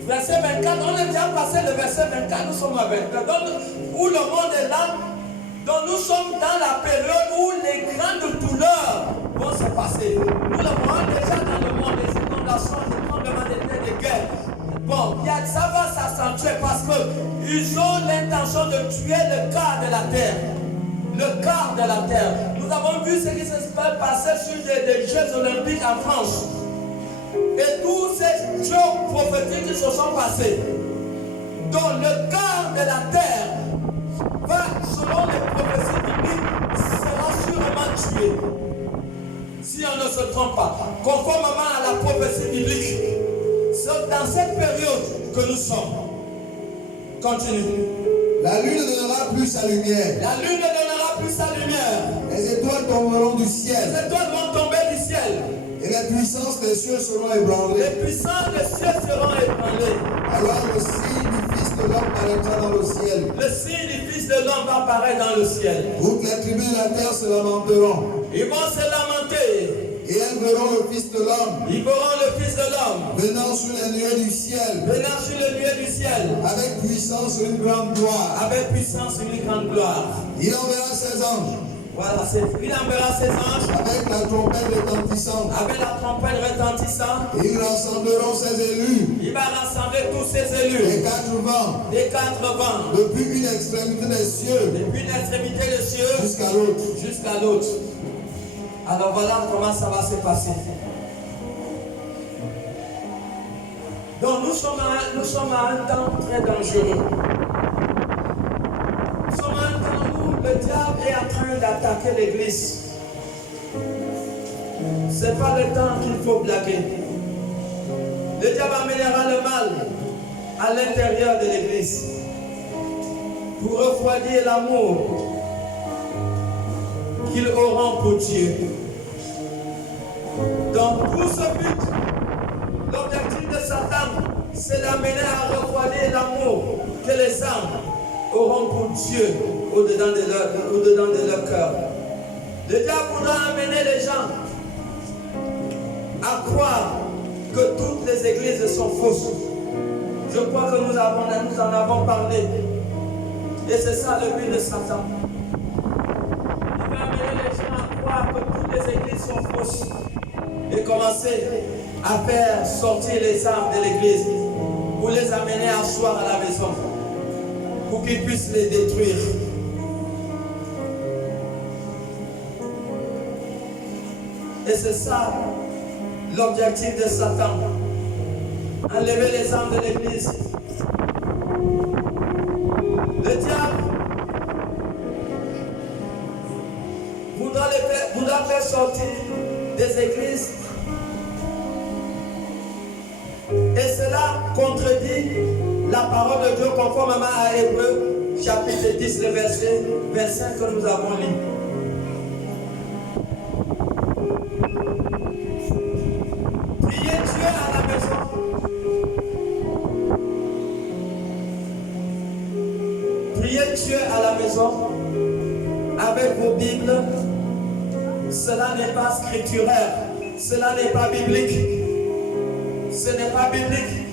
Verset 24, on a déjà passé le verset 24, nous sommes à 29. Donc, où le monde est là, donc nous sommes dans la période où les grandes douleurs vont se passer. Nous le voyons déjà dans le monde, les inondations, les tremblements de terre, des guerres. Bon, ça va s'accentuer parce qu'ils ont l'intention de tuer le quart de la terre. Le quart de la terre. Nous avons vu ce qui se passer sur des Jeux olympiques en France. Et tous ces jours prophétiques qui se sont passés, dont le quart de la terre va, selon les prophéties bibliques, sera sûrement tué. Si on ne se trompe pas, conformément à la prophétie biblique, c'est dans cette période que nous sommes. Continue. La lune ne donnera plus sa lumière. La lune ne donnera plus sa lumière. Les étoiles tomberont du ciel. Les étoiles vont tomber du ciel. Et les puissances des cieux seront ébranlées. Les puissances des cieux seront ébranlées. Alors le signe du Fils de l'homme paraîtra dans le ciel. Le signe du Fils de l'homme va apparaître dans le ciel. Toutes les tribus de la terre se lamenteront. Ils vont se lamenter. Et elles verront le Fils de l'homme. Ils verront le Fils de l'homme Venant sur les nuées du ciel. venant sur le lieu du ciel. Avec puissance et une grande gloire. Avec puissance et une grande gloire. Il enverra ses anges. Voilà, il enverra ses anges Avec la trompette retentissante. avec la trompette retentissante. Et ils rassembleront ses élus. Il va rassembler tous ses élus Les 4 vents. des 4 vents, Depuis une extrémité des cieux. depuis une extrémité des cieux Jusqu'à l'autre. jusqu'à l'autre. Alors voilà comment ça va se passer. Donc nous sommes à un temps très dangereux. Nous sommes à un temps où le diable est en train d'attaquer l'église. Ce n'est pas le temps qu'il faut blaguer. Le diable amènera le mal à l'intérieur de l'église pour refroidir l'amour qu'ils auront pour Dieu. Donc pour ce but, l'objectif de Satan, c'est d'amener à refroidir l'amour que les âmes auront pour Dieu au-dedans de leur cœur. Le diable voudra amener les gens à croire que toutes les églises sont fausses. Je crois que nous en avons parlé. Et c'est ça le but de Satan. Il va amener les gens à croire que toutes les églises sont fausses. Et commencer à faire sortir les âmes de l'église pour les amener à asseoir à la maison, pour qu'ils puissent les détruire. Et c'est ça l'objectif de Satan. Enlever les âmes de l'église. Le diable voudra faire sortir des églises. Et cela contredit la parole de Dieu conformément à Hébreux chapitre 10, le verset 25 que nous avons lu. Priez Dieu à la maison. Priez Dieu à la maison avec vos Bibles. Cela n'est pas scripturaire. Cela n'est pas biblique. Ce n'est pas biblique.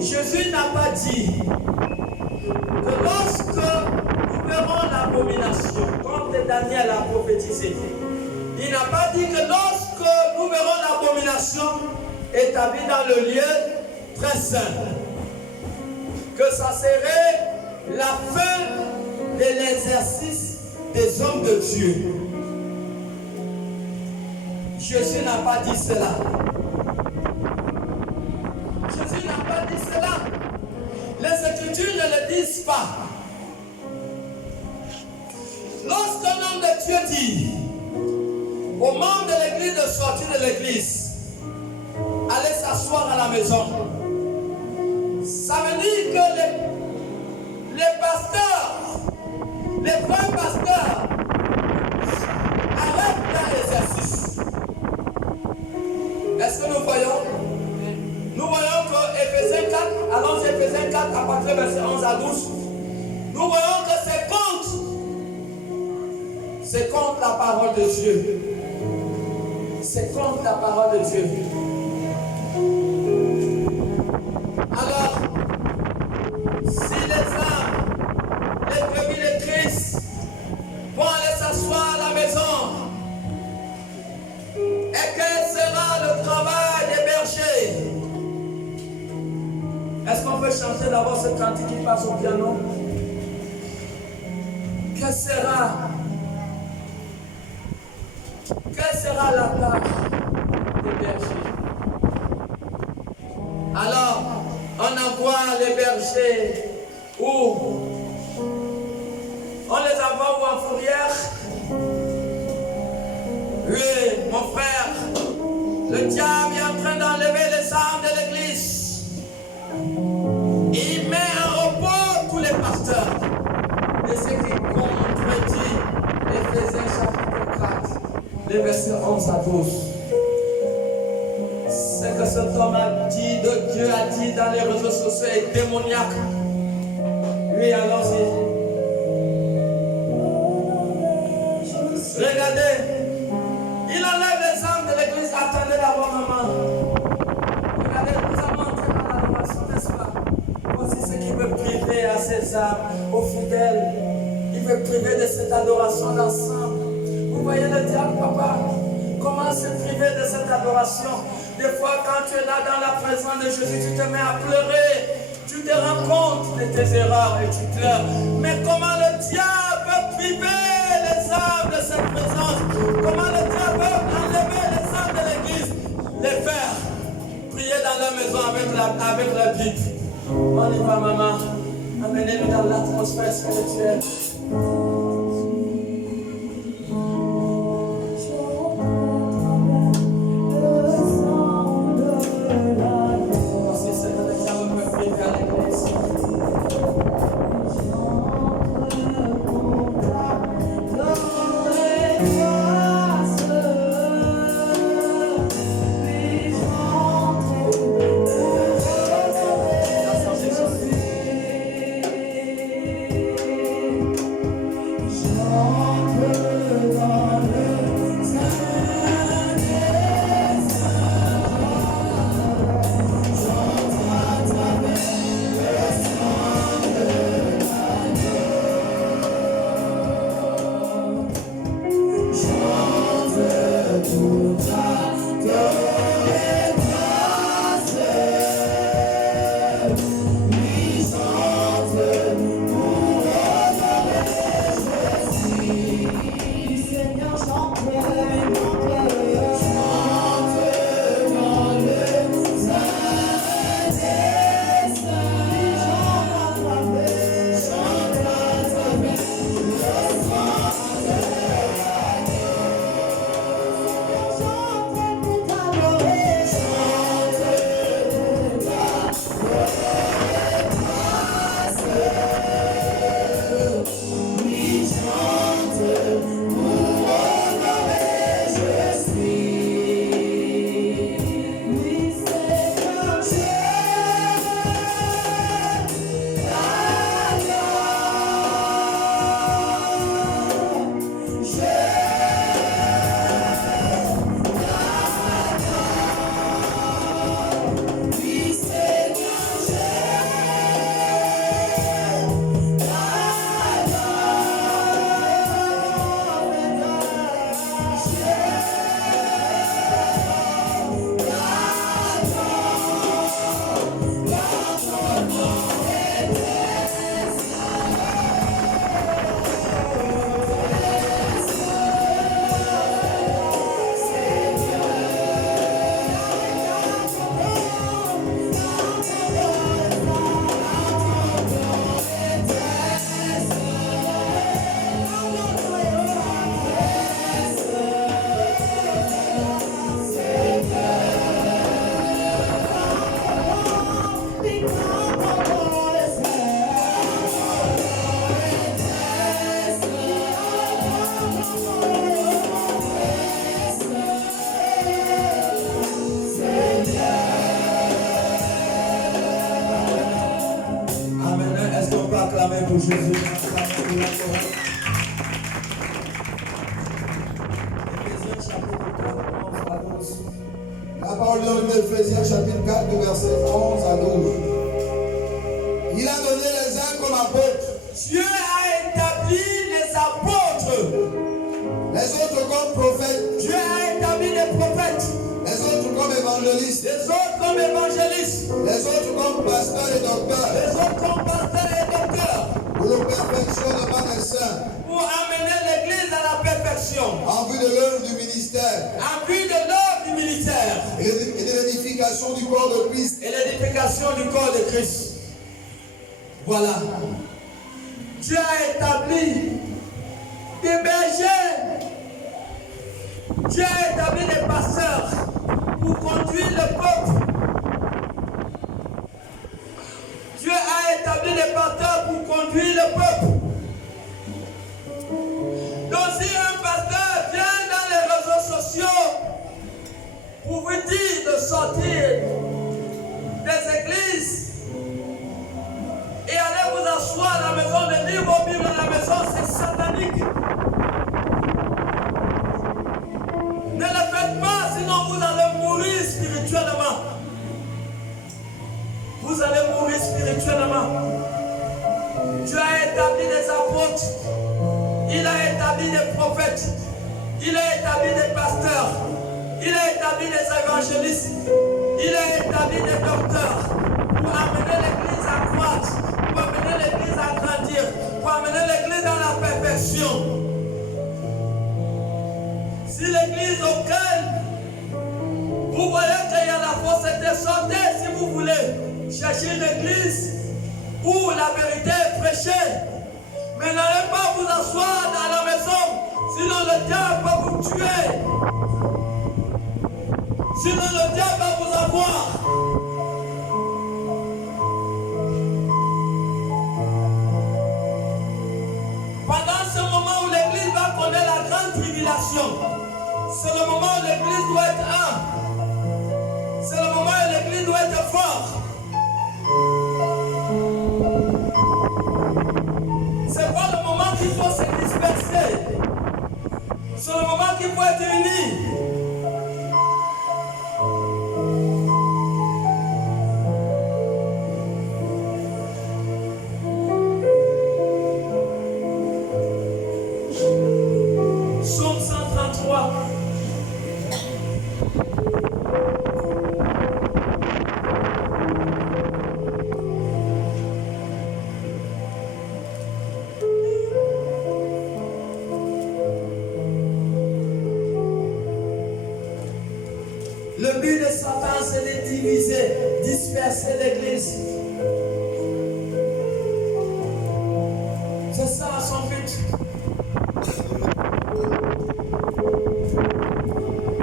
Jésus n'a pas dit que lorsque nous verrons l'abomination, comme Daniel a prophétisé, il n'a pas dit que lorsque nous verrons l'abomination établie dans le lieu très saint, que ça serait la fin de l'exercice des hommes de Dieu. Jésus n'a pas dit cela. disent pas. Lorsqu'un homme de Dieu dit aux membres de l'église de sortir de l'église, allez s'asseoir à la maison, ça veut dire que les pasteurs, les vrais pasteurs, arrêtent leur exercice. Est-ce que nous voyons? Nous voyons que Éphésiens 4, allons Éphésiens 4 à partir du verset 11 à 12, nous voyons que c'est contre la parole de Dieu. C'est contre la parole de Dieu. Alors, si les âmes, les brebis de Christ vont aller s'asseoir à la maison, et quel sera le travail des bergers? Est-ce qu'on peut chanter d'abord ce cantique qui passe au piano? Quelle sera la tâche des bergers? Alors, on envoie les bergers où? On les envoie où en fourrière? Oui, mon frère, le diable est en train d'enlever les âmes de l'église. Il met en repos tous les pasteurs. Et ce qui contredit Éphésiens chapitre 4, les versets 11 à 12. C'est que cet homme a dit, de Dieu a dit dans les réseaux sociaux, est démoniaque. Oui, allons-y. Regardez, il enlève les âmes de l'église. Attendez d'abord, maman. Regardez, nous avons entré dans l'adoration, n'est-ce pas? Voici ce qui veut priver à ces âmes, aux fidèles. Il veut priver de cette adoration d'ensemble. Vous voyez le diable, papa? Comment se priver de cette adoration? Des fois, quand tu es là dans la présence de Jésus, tu te mets à pleurer. Tu te rends compte de tes erreurs et tu pleures. Mais comment le diable peut priver les âmes de cette présence? Comment le diable peut enlever les âmes de l'église? Les faire prier dans leur maison avec la Bible. On y va, maman. Amenez-nous dans l'atmosphère spirituelle. Seigneur pour Jésus. Éphésiens chapitre 4, 11 à 12. La parole de Éphésiens chapitre 4, verset 11 à 12. Il a donné les uns comme apôtres. Dieu a établi les apôtres. Les autres comme prophètes. Dieu a établi les prophètes. Les autres comme évangélistes. Les autres comme évangélistes. Les autres comme pasteurs et docteurs. Les autres comme pasteurs et docteurs. Pour le perfectionnement des saints. Pour amener l'Église à la perfection. En vue de l'œuvre du ministère. En vue de l'œuvre du militaire. Et de l'édification du corps de Christ. Et l'édification du corps de Christ. Voilà. Dieu a établi des bergers. Dieu a établi des pasteurs pour conduire le peuple. Dieu a établi des pasteurs pour conduire le peuple. Donc si un pasteur vient dans les réseaux sociaux pour vous dire de sortir des églises et aller vous asseoir à la maison, de lire vos Bibles à la maison, c'est satanique. Ne le faites pas, sinon vous allez mourir spirituellement. Vous allez mourir spirituellement. Dieu a établi des apôtres. Il a établi des prophètes. Il a établi des pasteurs. Il a établi des évangélistes. Il a établi des docteurs pour amener l'Église à croître, pour amener l'Église à grandir, pour amener l'Église à la perfection. Si l'Église auquel vous voyez qu'il y a la fausseté, sortez si vous voulez. Cherchez une église où la vérité est prêchée. Mais n'allez pas vous asseoir dans la maison, sinon le diable va vous tuer. Sinon le diable va vous avoir. Pendant ce moment où l'église va connaître la grande tribulation, c'est le moment où l'église doit être un. C'est le moment où l'église doit être fort. C'est pas le moment qu'il faut se disperser. C'est le moment qu'il faut être unis. Psaume 133. Le but de Satan, c'est de diviser, disperser l'Église. C'est ça son but.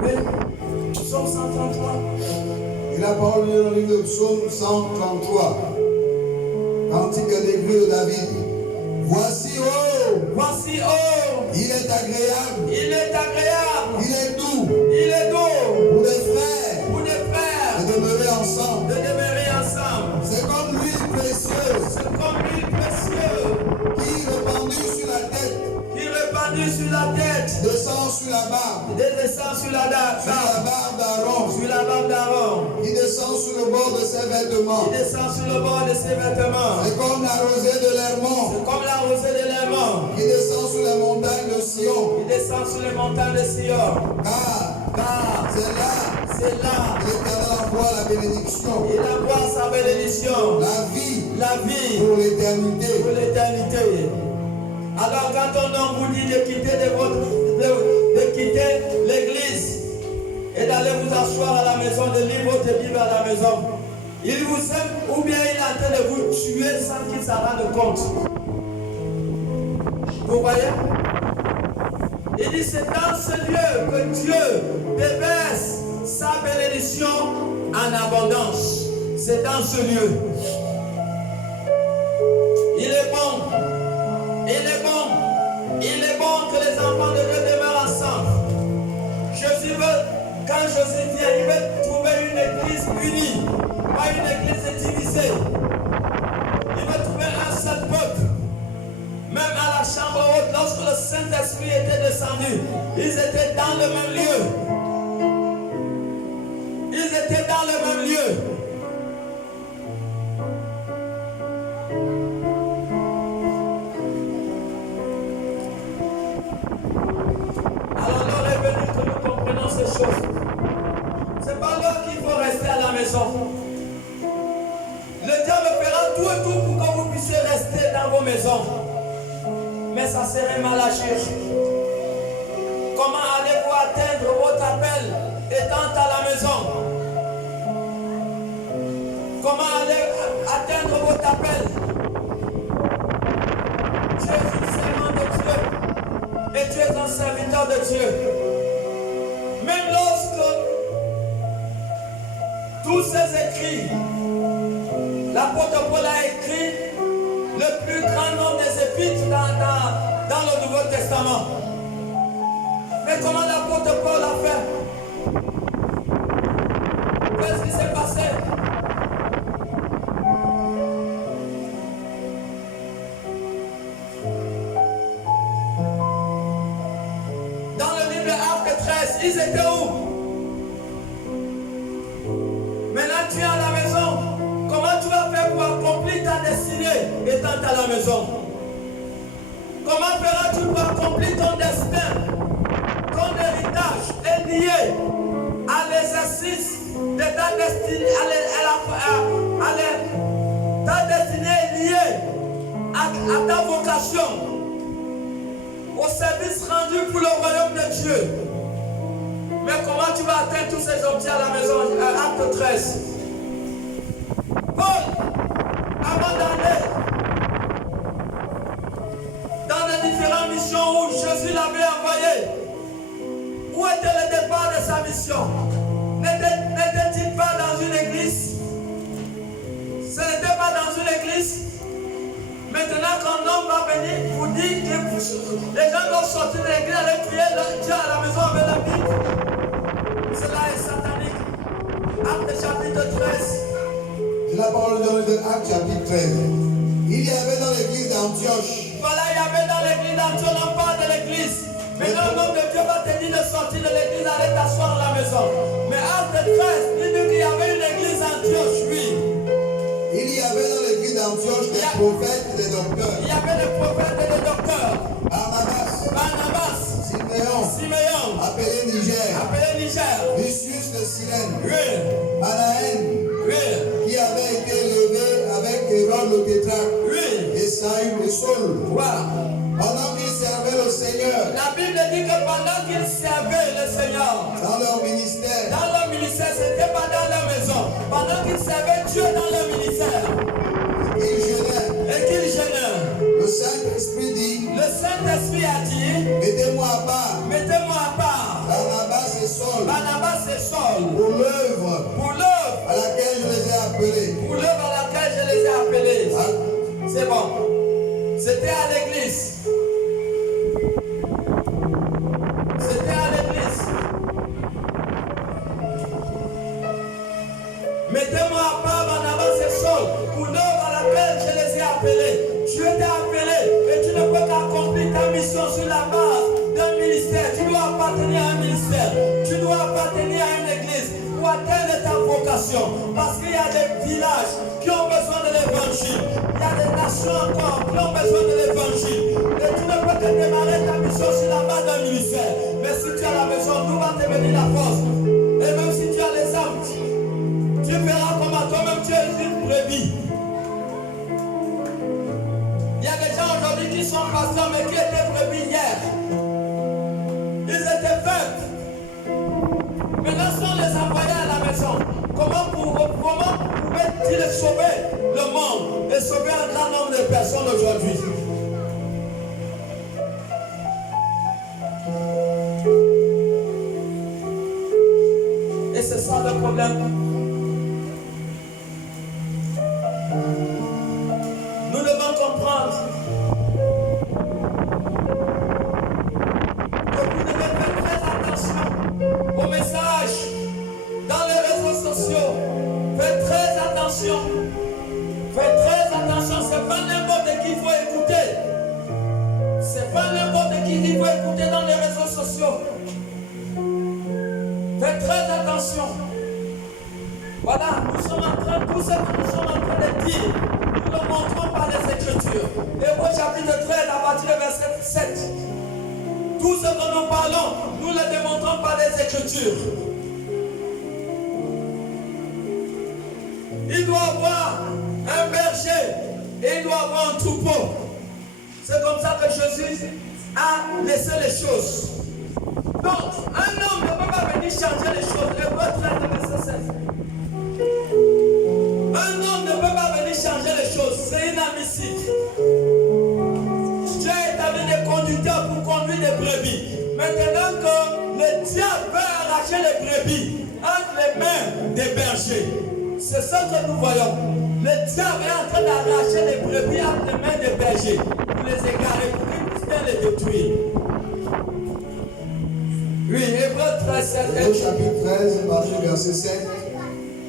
Oui, Psaume 133. Et la parole dans le livre de Psaume 133. Cantique d'église de David. Voici, oh! Voici, oh! Il est agréable. Il est agréable. Il est doux. Il est doux. Pour des frères. Pour des frères. De demeurer ensemble. De demeurer ensemble. C'est comme l'huile précieuse. C'est comme l'huile précieuse. Qui répandue sur la tête. Qui répandue sur la tête. Descend sur la barbe. Descend sur la barbe. Sur la barbe d'Aaron. Sur la barbe d'Aaron. Qui descend sur le bord de ses vêtements. Qui descend sur le bord de ses vêtements. C'est comme la rosée de l'Hermon. C'est comme la rosée de l'Hermon. Qui descend sur les montagnes de Sion. Qui descend sur les montagnes de Sion. Car c'est là que l'Éternel envoie la bénédiction. Il envoie sa bénédiction. La vie pour l'éternité. Pour l'éternité. Alors quand ton homme vous dit de quitter l'église et d'aller vous asseoir à la maison, de lire votre Bible à la maison, il vous aime ou bien il est en train de vous tuer sans qu'il s'en rende compte. Vous voyez? Il dit c'est dans ce lieu que Dieu déverse sa bénédiction en abondance. C'est dans ce lieu. Il est bon. Il est bon. Il est bon que les enfants de Dieu demeurent ensemble. Jésus veut, quand Jésus vient, il veut trouver une église unie, pas une église divisée. Il veut trouver un seul peuple. chambre haute, lorsque le Saint-Esprit était descendu, ils étaient dans le même lieu. Ils étaient dans le même lieu. Alors l'heure est venue que nous comprenions ces choses. C'est pas l'heure qu'il faut rester à la maison. Le diable fera tout et tout pour que vous puissiez rester dans vos maisons. Mais ça serait mal agir. Comment allez-vous atteindre votre appel étant à la maison? Comment allez-vous atteindre votre appel? Tu es une servante de Dieu et tu es un serviteur de Dieu. Même lorsque tous ces écrits, l'apôtre Paul a écrit le plus grand nombre des épîtres dans le Nouveau Testament. Mais comment l'apôtre Paul a fait? Qu'est-ce qui s'est passé? Dans le livre de Actes 13, ils étaient où? Maintenant tu es à la maison. Comment tu vas faire pour accomplir ta destinée étant à la maison? Comment feras-tu pour accomplir ton destin? Ton héritage est lié à l'exercice de ta destinée. Ta destinée est liée à ta vocation, au service rendu pour le royaume de Dieu. Mais comment tu vas atteindre tous ces objets à la maison? Acte 13. Paul, avant d'aller dans les différentes missions où Jésus l'avait envoyé, où était le départ de sa mission? N'était-il pas dans une église? Ce n'était pas dans une église. Maintenant qu'un homme va venir vous dire que les gens doivent sortir de l'église, aller prier Dieu à la maison avec la Bible, cela est satanique. Acte chapitre 13. C'est la parole de Actes chapitre 13. Il y avait dans l'église d'Antioche. Voilà, il y avait dans l'église d'Antioche, on parle de l'église. Maintenant, l'homme de Dieu va te dire de sortir de l'église, aller t'asseoir à la maison. Mais Acte 13, il dit qu'il y avait une église d'Antioche, oui. Il y avait dans l'église d'Antioche des prophètes et des docteurs. Il y avait des prophètes et des docteurs. Barnabas, Siméon, appelé Niger, Lucius de Cyrène, Manaën, qui avait été levé avec Hérode le tétrarque, et Saül et Saul. Pendant qu'ils servaient le Seigneur, La Bible dit que pendant qu'ils servaient le Seigneur, dans leur ministère, c'était pas dans leur maison. Pendant qu'ils servaient Dieu dans leur ministère, et qu'ils jeûnaient, le Saint-Esprit dit, le Saint-Esprit a dit, mettez-moi à part, Barnabas et Saul, pour l'œuvre à laquelle je les ai appelés. C'est bon. C'était à l'église. Mettez-moi à part Barnabas et Saul pour l'œuvre à laquelle je les ai appelés. Tu étais appelé et tu ne peux qu'accomplir ta mission sur la base d'un ministère. Tu dois appartenir à un ministère. Tu dois appartenir à une église pour atteindre ta vocation. Parce qu'il y a des villages qui ont besoin de l'évangile. Il y a des nations encore qui ont besoin de l'évangile. Et tu ne peux que démarrer ta mission sur la base d'un ministère. Mais si tu as la maison, d'où va te venir la force? Et même si tu as les âmes, tu verras comment toi-même tu es une brebis. Il y a des gens aujourd'hui qui sont pasteurs mais qui étaient brebis hier. Ils étaient faibles. Maintenant, si on les envoyait à la maison, comment pouvait-il sauver le monde et sauver un grand nombre de personnes aujourd'hui? Et c'est ça le problème. Nous devons comprendre que vous devez faire très attention aux messages dans les réseaux sociaux. Faites très attention. Faites très attention. Ce n'est pas n'importe qui qu'il faut écouter. très attention. Voilà, nous sommes en train, tout ce que nous sommes en train de dire, nous le montrons par les Écritures. Hébreux chapitre 13, à partir du verset 7. Tout ce que nous parlons, nous le démontrons par les Écritures. Il doit avoir un berger et il doit avoir un troupeau. C'est comme ça que Jésus a laissé les choses. Donc, un homme ne peut pas venir changer les choses. Hébreux 13, verset 7. Un homme ne peut pas venir changer les choses. C'est inadmissible. Dieu a établi des conducteurs pour conduire des brebis. Maintenant que le diable veut arracher les brebis entre les mains des bergers, c'est ça que nous voyons. Le diable est en train d'arracher les brebis entre les mains des bergers pour les égarer, pour qu'ils puissent bien les détruire. Oui, Hébreux 13, Hébreux chapitre 13, verset 7.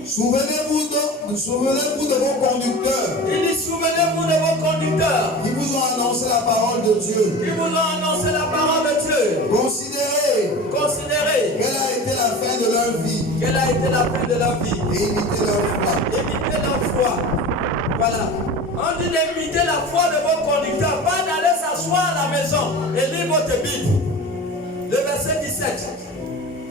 Souvenez-vous de vos conducteurs. Il dit souvenez-vous de vos conducteurs. Qui vous ont annoncé la parole de Dieu. Qui vous ont annoncé la parole de Dieu. Considérez. Quelle a été la fin de leur vie. Quelle a été la fin de leur vie. Et imitez leur foi. Imitez leur foi. Voilà. On dit d'imiter la foi de vos conducteurs. Pas d'aller s'asseoir à la maison et lire votre Bible. Le verset 17.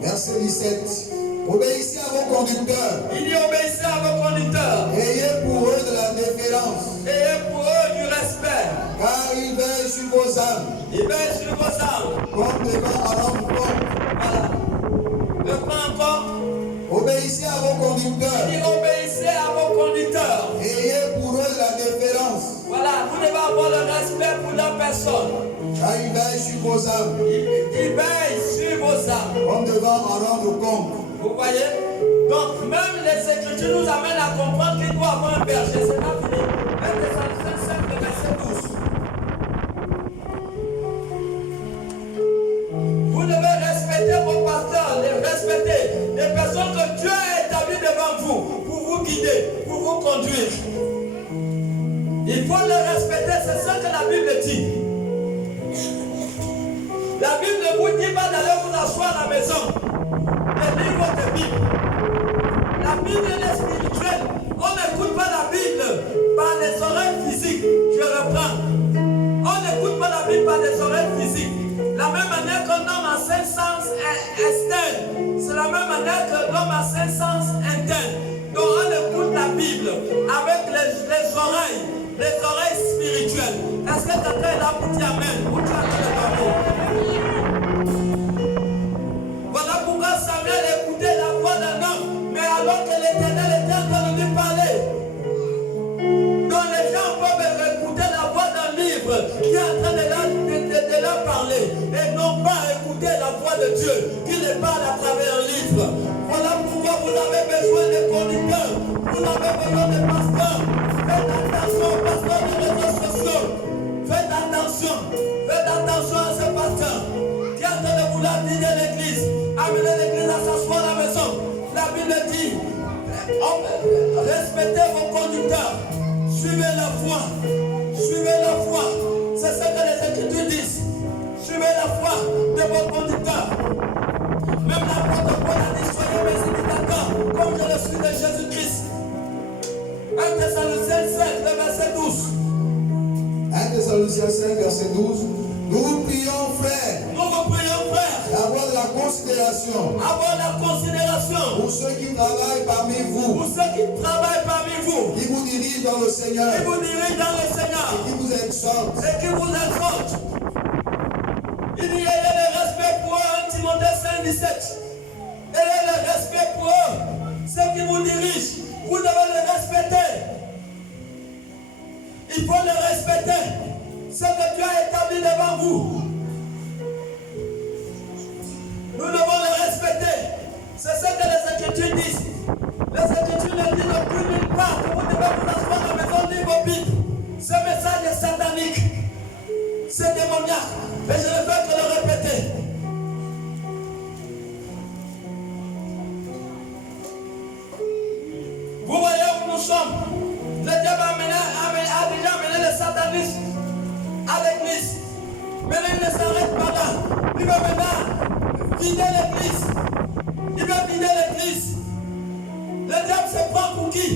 Verset 17. Obéissez à vos conducteurs. Il dit obéissez à vos conducteurs. Ayez pour eux de la déférence. Ayez pour eux du respect. Car ils veillent sur vos âmes. Ils veillent sur vos âmes. Comme devant un homme propre. Voilà. Le prends encore. Obéissez à vos conducteurs. Il dit obéissez à vos conducteurs. Ayez pour eux de la déférence. Voilà, vous devez avoir le respect pour leur personne. Car ils veillent sur vos âmes. Ils veillent sur vos âmes. Comme devant en rendre compte. Vous voyez? Donc même les Écritures nous amènent à comprendre qu'il doit avoir un berger. C'est pas fini. 1 Thessaloniciens 5, verset 12. Vous devez respecter vos pasteurs, les respecter. Les personnes que Dieu a établies devant vous pour vous guider, pour vous conduire. Il faut les respecter, c'est ça que la Bible dit. La Bible ne vous dit pas d'aller vous asseoir à la maison et lire votre Bible. La Bible est spirituelle. On n'écoute pas la Bible par les oreilles physiques. Je reprends. On n'écoute pas la Bible par les oreilles physiques. La même manière qu'un homme a 5 sens externes, c'est la même manière que l'homme a 5 sens internes. Donc on écoute la Bible avec les oreilles spirituelles. Est-ce que quelqu'un est là pour dire Amen? Ou tu as le Voilà pourquoi Samuel écoutait la voix d'un homme, mais alors que l'Éternel était en train de lui parler. Donc les gens peuvent écouter la voix d'un livre qui est en train de leur parler et non pas écouter la voix de Dieu qui les parle à travers un livre. Voilà pourquoi vous avez besoin de conducteurs, vous avez besoin de pasteurs. Faites attention aux pasteurs des réseaux sociaux. Faites attention à ce pasteur qui est en train de vouloir guider l'église, amener l'église à s'asseoir à la maison. La Bible dit, respectez vos conducteurs, suivez la foi, c'est ce que les Écritures disent. Suivez la foi de vos conducteurs. Même l'apôtre Paul a dit, soyez mes imitateurs, comme je le suis de Jésus-Christ. 1 Thessaloniciens 5, le verset 12. 1 Thessaloniciens 5, verset 12. Nous vous prions, frères. D'avoir de la considération. Pour ceux qui travaillent parmi vous. Qui vous dirigent dans le Seigneur. Et qui vous exhortent. Il y a le respect pour eux, 1 Timothée 5, 17. Ayez le respect pour eux, ceux qui vous dirigent. Vous devez les respecter. Il faut les respecter. Ce que Dieu a établi devant vous. Nous devons les respecter. C'est ce que les Écritures disent. Les Écritures ne disent plus nulle part que vous devez vous asseoir à la maison, lire vos Bibles. Ce message est satanique. C'est démoniaque. Et je ne fais que le répéter. Vous voyez où nous sommes. Le diable a déjà amené le satanisme à l'église. Mais il ne s'arrête pas là. Il va maintenant vider l'église. Il il veut vider l'église. Le diable se prend pour qui?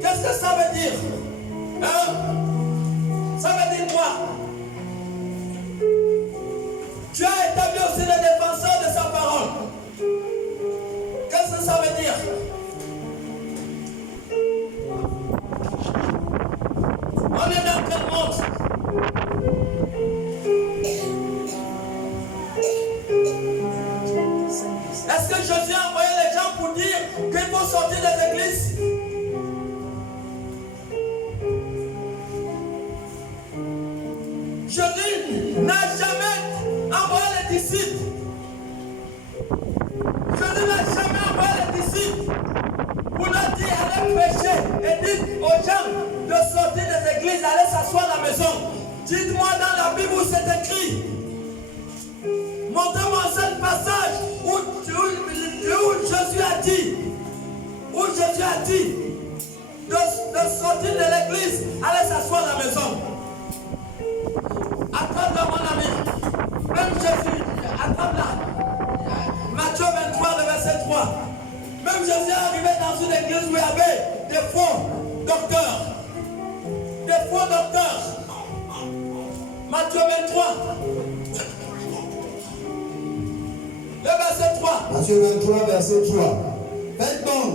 Qu'est-ce que ça veut dire? Hein? Ça veut dire quoi? Tu as établi aussi le défenseur de sa parole. Qu'est-ce que ça veut dire? On est dans quel monde? Est-ce que Jésus a envoyé les gens pour dire qu'il faut sortir des églises? Jésus n'a jamais envoyé les disciples. Jésus n'a jamais envoyé les disciples pour leur dire allez prêcher et dites aux gens de sortir des églises, allez s'asseoir à la maison. Dites-moi dans la Bible où c'est écrit. Montrez-moi ce passage où Jésus a dit de sortir de l'église, allez s'asseoir à la maison. Attrape-la, mon ami. Même Jésus, attrape-la. Matthieu 23, le verset 3. Même Jésus est arrivé dans une église où il y avait des faux docteurs. Des faux docteurs. Matthieu 23. Le verset 3. Matthieu 23, verset 3. Faites donc.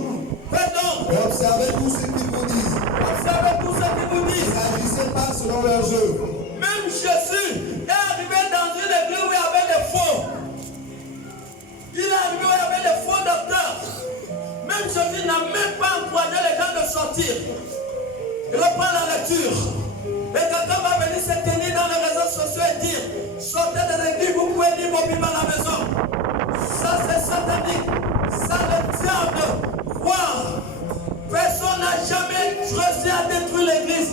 Et observez tout ce qu'ils vous disent. Observez tout ce qu'ils vous disent. N'agissez pas selon leurs œuvres. Même Jésus est arrivé dans une église où il y avait des faux. Il est arrivé où il y avait des faux docteurs. Même Jésus n'a même pas encouragé les gens de sortir. Reprends la lecture. Et quelqu'un va venir se tenir dans les réseaux sociaux et dire sortez de l'église, vous pouvez lire vos Bibles à la maison. Ça c'est satanique. Ça le diable. Croire. Personne n'a jamais réussi à détruire l'église.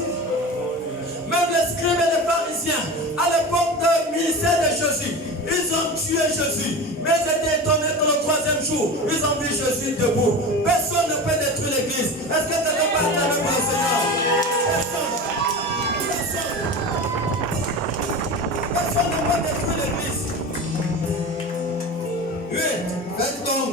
Même les scribes et les pharisiens, à l'époque du ministère de Jésus, ils ont tué Jésus. Mais ils étaient étonnés que le troisième jour, ils ont vu Jésus debout. Personne ne peut détruire l'église. Est-ce que quelqu'un peut acclamer pour le Seigneur? Personne ne peut détruire l'église. Oui. Faites donc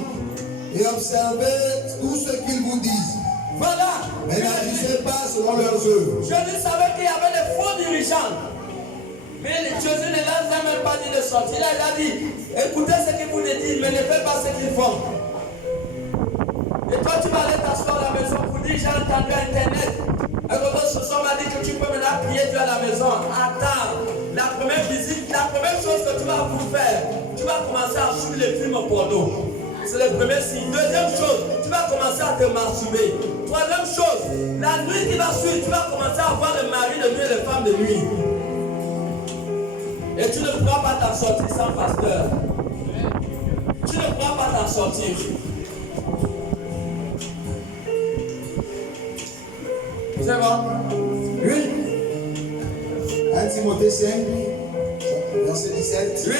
et observez tout ce qu'ils vous disent. Voilà. Mais n'agissez pas selon leurs œuvres. Jésus savait qu'il y avait des faux dirigeants. Mais Jésus ne leur a même pas dit de sortir. Il a dit, écoutez ce qu'ils vous disent, mais ne faites pas ce qu'ils font. Et toi, tu vas aller t'asseoir à la maison pour dire, j'ai entendu à Internet. Un autre ce soir m'a dit que tu peux maintenant prier Dieu à la maison. Attends, la première visite, la première chose que tu vas vous faire, tu vas commencer à suivre les films porno. C'est le premier signe. Deuxième chose, tu vas commencer à te masturber. Troisième chose, la nuit qui va suivre, tu vas commencer à voir le mari de nuit et les femmes de nuit. Et tu ne pourras pas t'en sortir sans pasteur. Tu ne pourras pas t'en sortir. C'est bon? Oui. 1 Timothée 5, verset 17. Oui.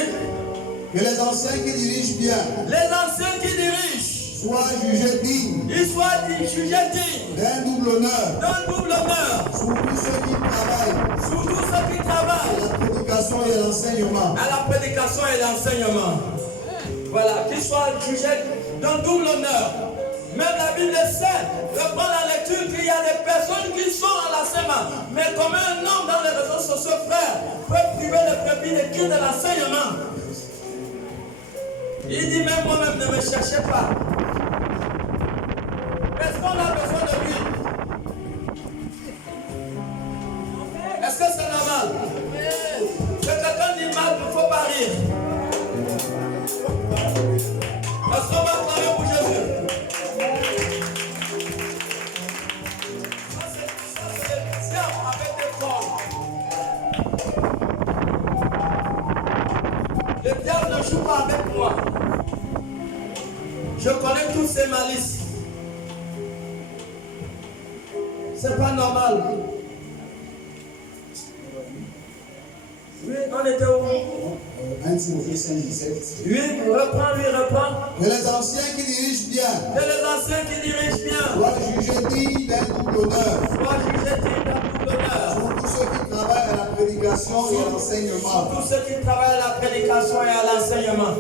Que les anciens qui dirigent bien, les anciens qui dirigent, soient jugés dignes, ils soient jugés dignes d'un double honneur, surtout ceux qui travaillent, à la prédication et à l'enseignement. À la prédication et l'enseignement. Voilà, qu'ils soient jugés d'un double honneur. Même la Bible sait, reprend la lecture, qu'il y a des personnes qui sont à l'enseignement. Mais comme un homme dans les réseaux sociaux, frère, peut priver les brebis de qui de l'enseignement. Il dit même moi-même, ne me cherchez pas. Est-ce qu'on a besoin de lui? Est-ce que c'est normal? Que quelqu'un dit mal, il ne faut pas rire. Est-ce qu'on va parler pour Jésus? Ça c'est le diable avec des corps. Le diable ne joue pas avec moi. Je connais tous ces malices. C'est pas normal. Oui, on était où? 1 Timothée 5, 17. Oui, reprends. Que les anciens qui dirigent bien, soient jugés dignes d'un double honneur. Surtout Surtout ceux qui travaillent à la prédication et à l'enseignement.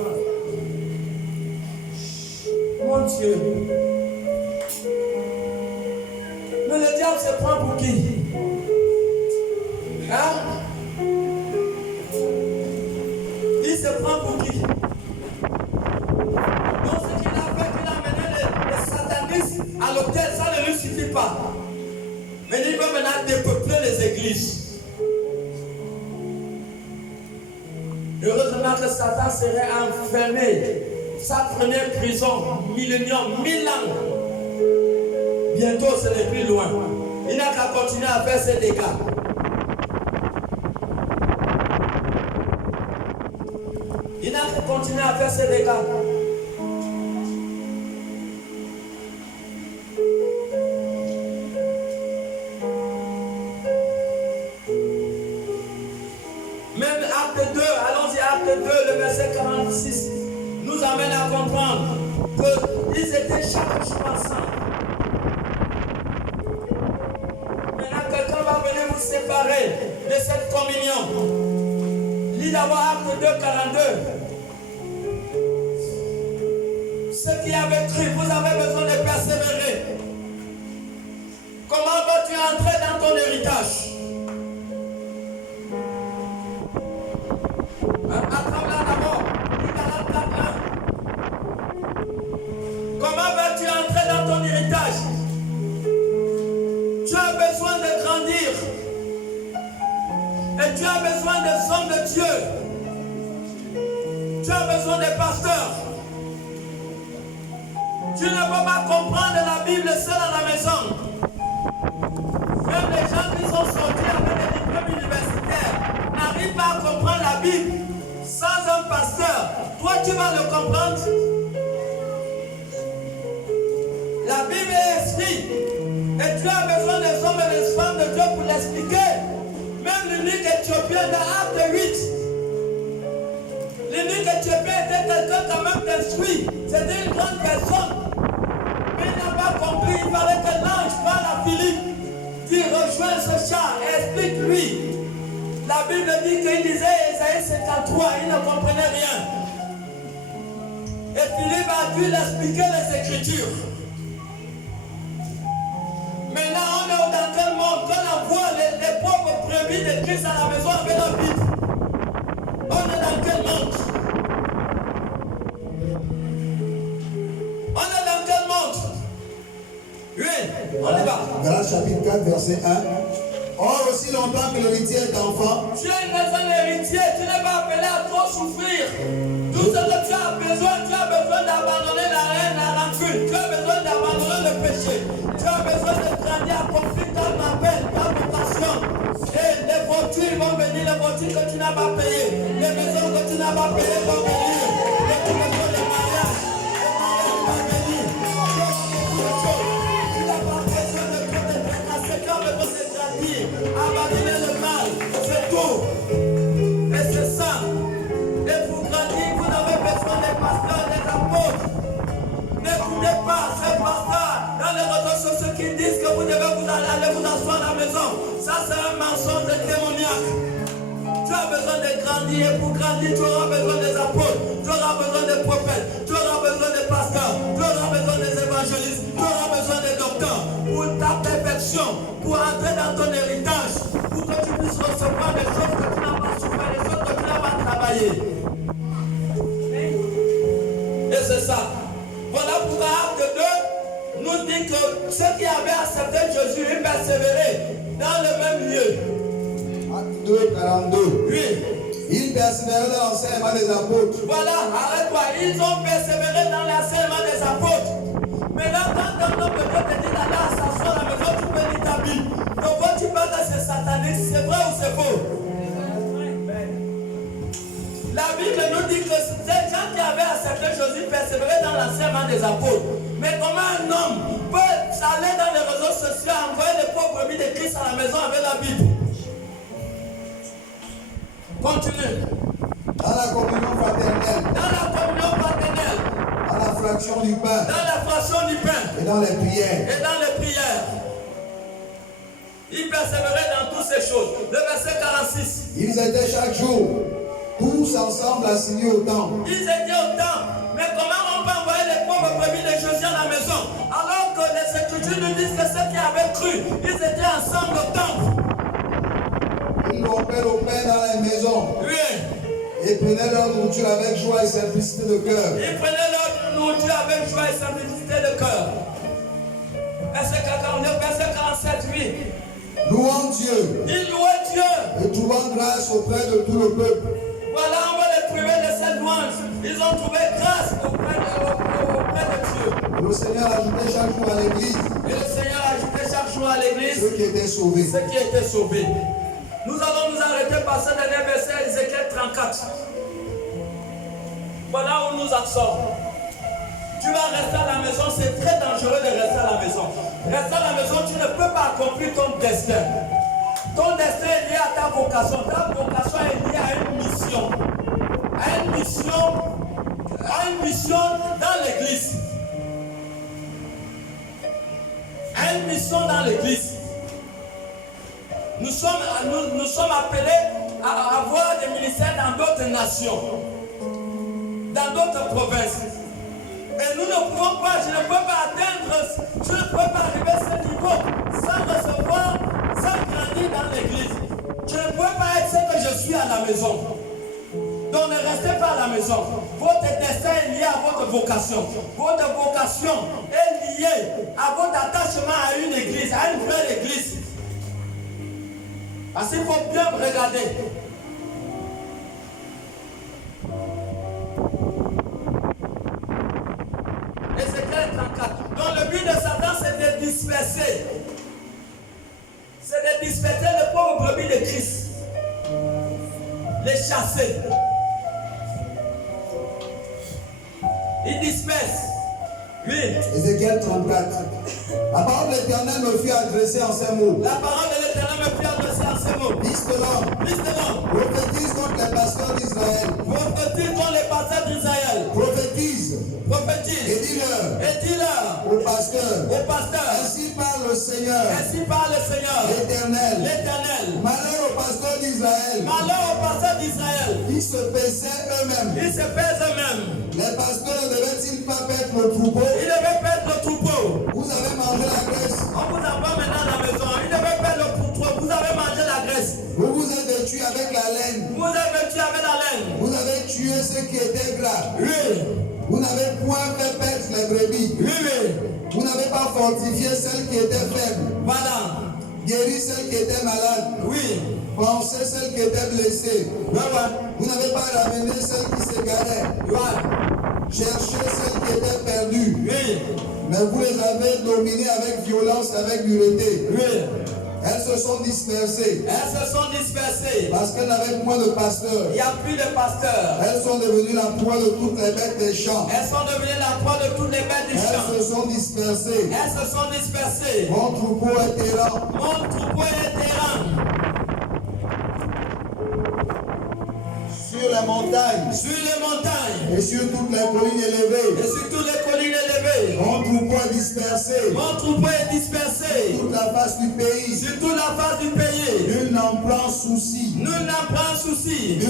mon Dieu. Mais le diable se prend pour qui? Hein? Il se prend pour qui? Donc ce qu'il a fait, qu'il a mené les satanistes à l'hôtel, ça ne lui suffit pas. Mais il veut maintenant dépeupler les églises. Heureusement que Satan serait enfermé. Sa première prison, millénium, 1000 ans. Bientôt, ce n'est plus loin. Il n'a qu'à continuer à faire ses dégâts. Il n'a qu'à continuer à faire ses dégâts. Même acte 2, allons-y, acte 2, le verset 46, nous amène à comprendre qu'ils étaient chaque jour ensemble. Maintenant, quelqu'un va venir vous séparer de cette communion. Lis d'abord acte 2, 42. Ceux qui avaient cru, vous avez besoin de persévérer. Comment vas-tu entrer dans ton héritage? Attrape-la d'abord. Comment vas-tu entrer dans ton héritage? Tu as besoin de grandir. Et tu as besoin des hommes de Dieu. Tu as besoin des pasteurs. Tu ne peux pas comprendre la Bible seul à la maison. Même les gens qui sont sortis avec des diplômes universitaires n'arrivent pas à comprendre la Bible sans un pasteur. Toi, tu vas le comprendre. La Bible est esprit. Et tu as besoin des hommes et des femmes de Dieu pour l'expliquer. Même l'unique Éthiopien dans Acte 8. L'unique Éthiopien était quelqu'un quand même d'instruit. C'était une grande personne. Mais il n'a pas compris. Il fallait que l'ange parle à Philippe. Dit rejoins ce char et explique-lui. La Bible dit qu'il disait Isaïe 53. Il ne comprenait rien. Et Philippe a dû l'expliquer les Écritures. Maintenant, on est dans quel monde? Quand on voit les pauvres brebis de Christ à la maison avec la Bible. On est dans quel monde? On est dans quel monde? Oui, on y va. Galates chapitre 4, verset 1. Or, aussi longtemps que l'héritier est enfant, tu es un héritier, tu n'es pas appelé à trop souffrir. Tout ce que tu as besoin d'abandonner la haine, la rancune. Tu as besoin d'abandonner le péché. Tu as besoin de grandir, accomplir ton appel, ta vocation. Et les voitures vont venir, les voitures que tu n'as pas payées, les maisons que tu n'as pas payées vont venir. Les maisons de mariage, vont venir. Tu n'as pas besoin de trop de tracasser, tu as besoin de grandir, abandonner le mal, c'est tout. Et c'est ça. Et pour grandir, vous avez besoin des pasteurs, des apôtres. N'écoutez pas ces pasteurs dans les réseaux sociaux qui disent que vous devez vous aller vous asseoir à la maison. Ça, c'est un mensonge démoniaque. Tu as besoin de grandir et pour grandir, tu auras besoin des apôtres, tu auras besoin des prophètes, tu auras besoin des pasteurs, tu auras besoin des évangélistes, tu auras besoin des docteurs pour ta perfection, pour entrer dans ton héritage, pour que tu puisses recevoir des choses que tu n'as pas souffert, des choses que tu n'as pas travaillé. Et c'est ça. Voilà pourquoi Acte 2 nous dit que ceux qui avaient accepté Jésus, ils persévéraient dans le même lieu. Acte 2, 42. Oui. Ils persévéraient dans l'enseignement des apôtres. Voilà, arrête-toi. Ils ont persévéré dans l'enseignement des apôtres. Maintenant, quand un homme de Dieu te dit d'aller s'asseoir à la maison, tu peux lire ta Bible. Donc, quand tu parles de ces satanistes, c'est vrai ou c'est faux? La Bible nous dit que ces gens qui avaient accepté Jésus persévéraient dans l'enseignement des apôtres. Mais comment un homme peut aller dans les réseaux sociaux, envoyer les pauvres brebis de Christ à la maison avec la Bible? Continue. Dans la communion fraternelle. Dans la communion fraternelle. Dans la fraction du pain. Dans la fraction du pain. Et dans les prières. Et dans les prières. Ils persévéraient dans toutes ces choses. Le verset 46. Ils étaient chaque jour tous ensemble assignés au temple. Ils étaient au temple. Mais comment on peut envoyer les pauvres brebis de nous disent que ceux qui avaient cru, ils étaient ensemble au temple. Ils rompaient le pain dans les maisons. Oui. Et prenaient leur nourriture avec joie et simplicité de cœur. Ils prenaient leur nourriture avec joie et simplicité de cœur. Verset 49, verset 47, oui. Louant Dieu. Ils louaient Dieu. Et trouvant grâce auprès de tout le peuple. Voilà, on va les priver de cette louange. Ils ont trouvé grâce auprès de Dieu. Et le Seigneur ajoutait chaque jour à l'église. Et le Seigneur ajoutait chaque jour à l'église ceux qui étaient sauvés. Ceux qui étaient sauvés. Nous allons nous arrêter par ce dernier verset, Ézéchiel 34. Voilà où nous en sommes. Tu vas rester à la maison, c'est très dangereux de rester à la maison. Rester à la maison, tu ne peux pas accomplir ton destin. Ton destin est lié à ta vocation. Ta vocation est liée à une mission. À une mission dans l'église. À une mission dans l'église. Nous sommes appelés à avoir des ministères dans d'autres nations, dans d'autres provinces. Et nous ne pouvons pas, je ne peux pas arriver à ce niveau sans recevoir, sans grandir dans l'église. Je ne peux pas être ce que je suis à la maison. Donc ne restez pas à la maison. Votre destin est lié à votre vocation. Votre vocation est liée à votre attachement à une église, à une vraie église. Parce qu'il faut bien regarder. Ézéchiel 34. Donc le but de Satan, c'est de disperser. C'est de disperser les pauvres brebis de Christ. Les chasser. Il disperse. Oui. Ézéchiel 34. La parole de l'Éternel me fut adressée en ces mots. La parole de l'Éternel me fut adressée en ces mots. Fils de l'homme. Prophétise contre les pasteurs d'Israël. Prophétise contre les pasteurs d'Israël. Prophétise. Et dis-leur. Aux pasteurs. Ainsi parle le Seigneur. L'Éternel. Malheur aux pasteurs d'Israël. Ils se pèsent eux-mêmes. Les pasteurs ne devaient-ils pas perdre le troupeau? Ils devaient perdre le troupeau. Vous avez mangé la graisse. On vous a pas maintenant à la maison. Ils devaient perdre le troupeau. Vous avez mangé la graisse. Vous vous êtes vêtus avec la laine. Vous avez tué ceux qui étaient gras. Oui. Vous n'avez point fait perdre les brebis. Oui. Vous n'avez pas fortifié celles qui étaient faibles. Voilà. Guéri celles qui étaient malades. Oui. Pensez celles qui étaient blessées. Vous n'avez pas ramené celles qui s'égaraient. Cherchez celles qui étaient perdues. Oui. Mais vous les avez dominées avec violence, avec dureté. Oui. Elles se sont dispersées. Parce qu'elles n'avaient point de pasteurs. Il n'y a plus de pasteurs. Elles sont devenues la proie de toutes les bêtes des champs. Elles se sont dispersées. Mon troupeau est errant. Sur les montagnes. Et sur toutes les collines élevées. Mon troupeau est dispersé. Sur toute la face du pays. Nul n'en prend souci. Nul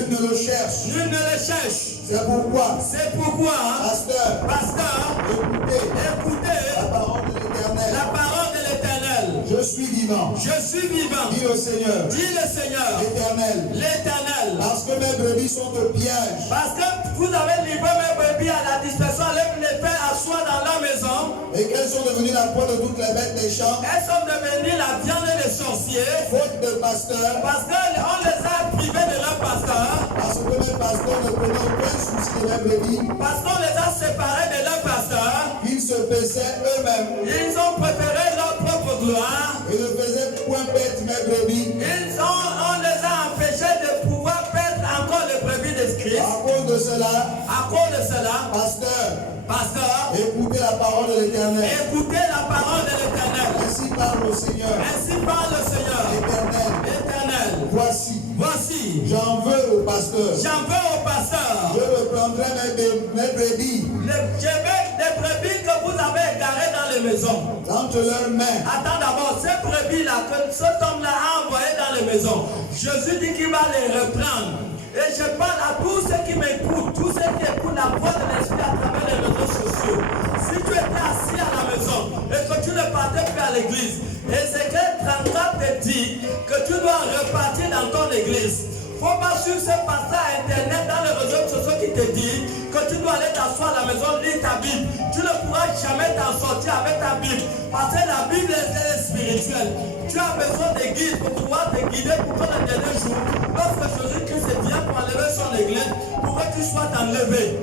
ne le cherche. C'est pourquoi. Pasteur. Écoutez. La parole de l'Éternel. Je suis vivant. Dit le Seigneur. L'Éternel. Parce que mes brebis sont de piège. Parce que vous avez livré mes brebis à la dispersion, allez les faire asseoir dans la maison. Et qu'elles sont devenues la proie de toutes les bêtes des champs. Elles sont devenues la viande des sorciers. Faute de pasteurs. Parce qu'on les a privés de leur pasteur. Parce que mes pasteurs ne prenaient aucun souci de mes brebis. Parce qu'on les a séparés de leur pasteur. Ils se paissaient eux-mêmes. Ils ont préféré leur propre gloire. Et ne faisaient point perdre mes brebis. On les a empêchés de pouvoir perdre encore les brebis de Christ. À cause de cela, pasteur, écoutez la parole de l'Éternel. Ainsi parle le Seigneur. L'Éternel. Voici. J'en veux au pasteur. Je reprendrai mes brebis. Les brebis que vous avez égarées dans les maisons. Entre leurs mains. Attends d'abord, ces brebis-là, que cet homme-là a envoyé dans les maisons. Jésus dit qu'il va les reprendre. Et je parle à tous ceux qui m'écoutent, tous ceux qui écoutent la voix de l'Esprit à travers les réseaux sociaux. Si tu étais assis à la maison, maison et que tu ne partais plus à l'église. Ézéchiel 34 te dit que tu dois repartir dans ton église. Il ne faut pas suivre ce passage internet dans les réseaux sociaux qui te dit que tu dois aller t'asseoir à la maison, lire ta Bible. Tu ne pourras jamais t'en sortir avec ta Bible. Parce que la Bible est spirituelle. Tu as besoin de guides pour pouvoir te guider pour ton dernier jour. Lorsque Jésus-Christ vient pour enlever son église, pour que tu sois enlevé.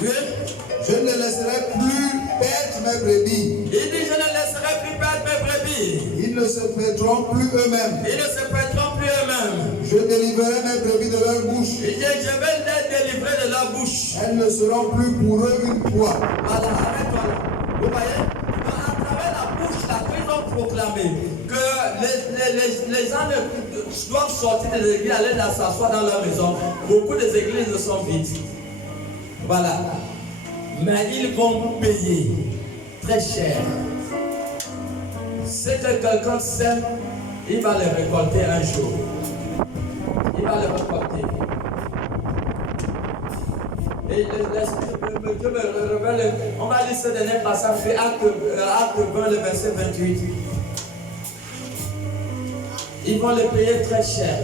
Oui. Je ne laisserai plus perdre mes brebis. Il dit, je ne laisserai plus perdre mes brebis. Ils ne se perdront plus eux-mêmes. Ils ne se perdront plus eux-mêmes. Je délivrerai mes brebis de leur bouche. Il dit, je vais les délivrer de leur bouche. Elles ne seront plus pour eux une proie. Voilà, arrête-toi là. Vous voyez? Donc, à travers la bouche, là, ils ont proclamé que les gens doivent sortir des églises, aller s'asseoir dans leur maison. Beaucoup des églises sont vides. Voilà. Mais ils vont payer très cher. Si quelqu'un sème, il va les récolter un jour. Il va les récolter. Et Dieu me révèle, on va lire ce dernier passage, acte 20, le verset 28. Ils vont les payer très cher.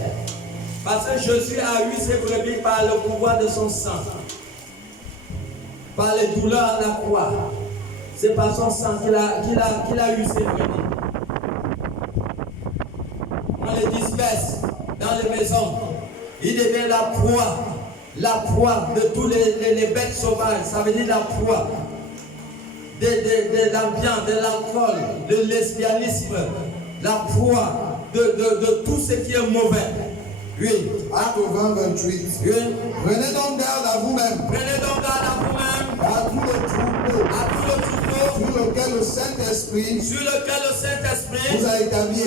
Parce que Jésus a eu ses brebis par le pouvoir de son sang. Par les douleurs à la croix. C'est par son sang qu'il a eu ses brebis. On les disperse dans les maisons. Il devient la proie de tous les bêtes sauvages. Ça veut dire la proie de la viande, de l'alcool, de lesbianisme, la proie de tout ce qui est mauvais. Oui. Acte 20, 28. Oui. Prenez donc garde à vous-même. Prenez donc garde à vous-même. À tout le troupeau. À tout le troupeau. Sur lequel le Saint-Esprit vous a établi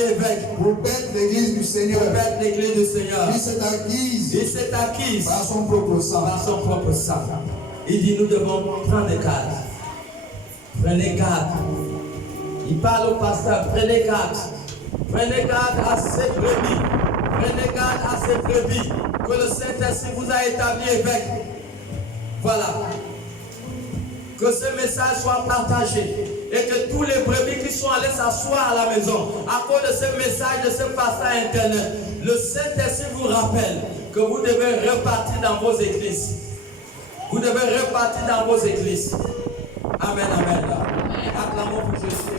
évêque. Pour paître l'église du Seigneur. Il s'est acquise. Par son propre sang. Il dit nous devons prendre garde. Prenez garde. Il parle au pasteur. Prenez garde. Prenez garde à ces brebis. Prenez garde à ces brebis. Que le Saint-Esprit vous a établi évêque. Voilà. Que ce message soit partagé. Et que tous les brebis qui sont allés s'asseoir à la maison, à cause de ce message, de ce passage internet, le Saint-Esprit vous rappelle que vous devez repartir dans vos églises. Vous devez repartir dans vos églises. Amen, amen. Acclamons pour Jésus.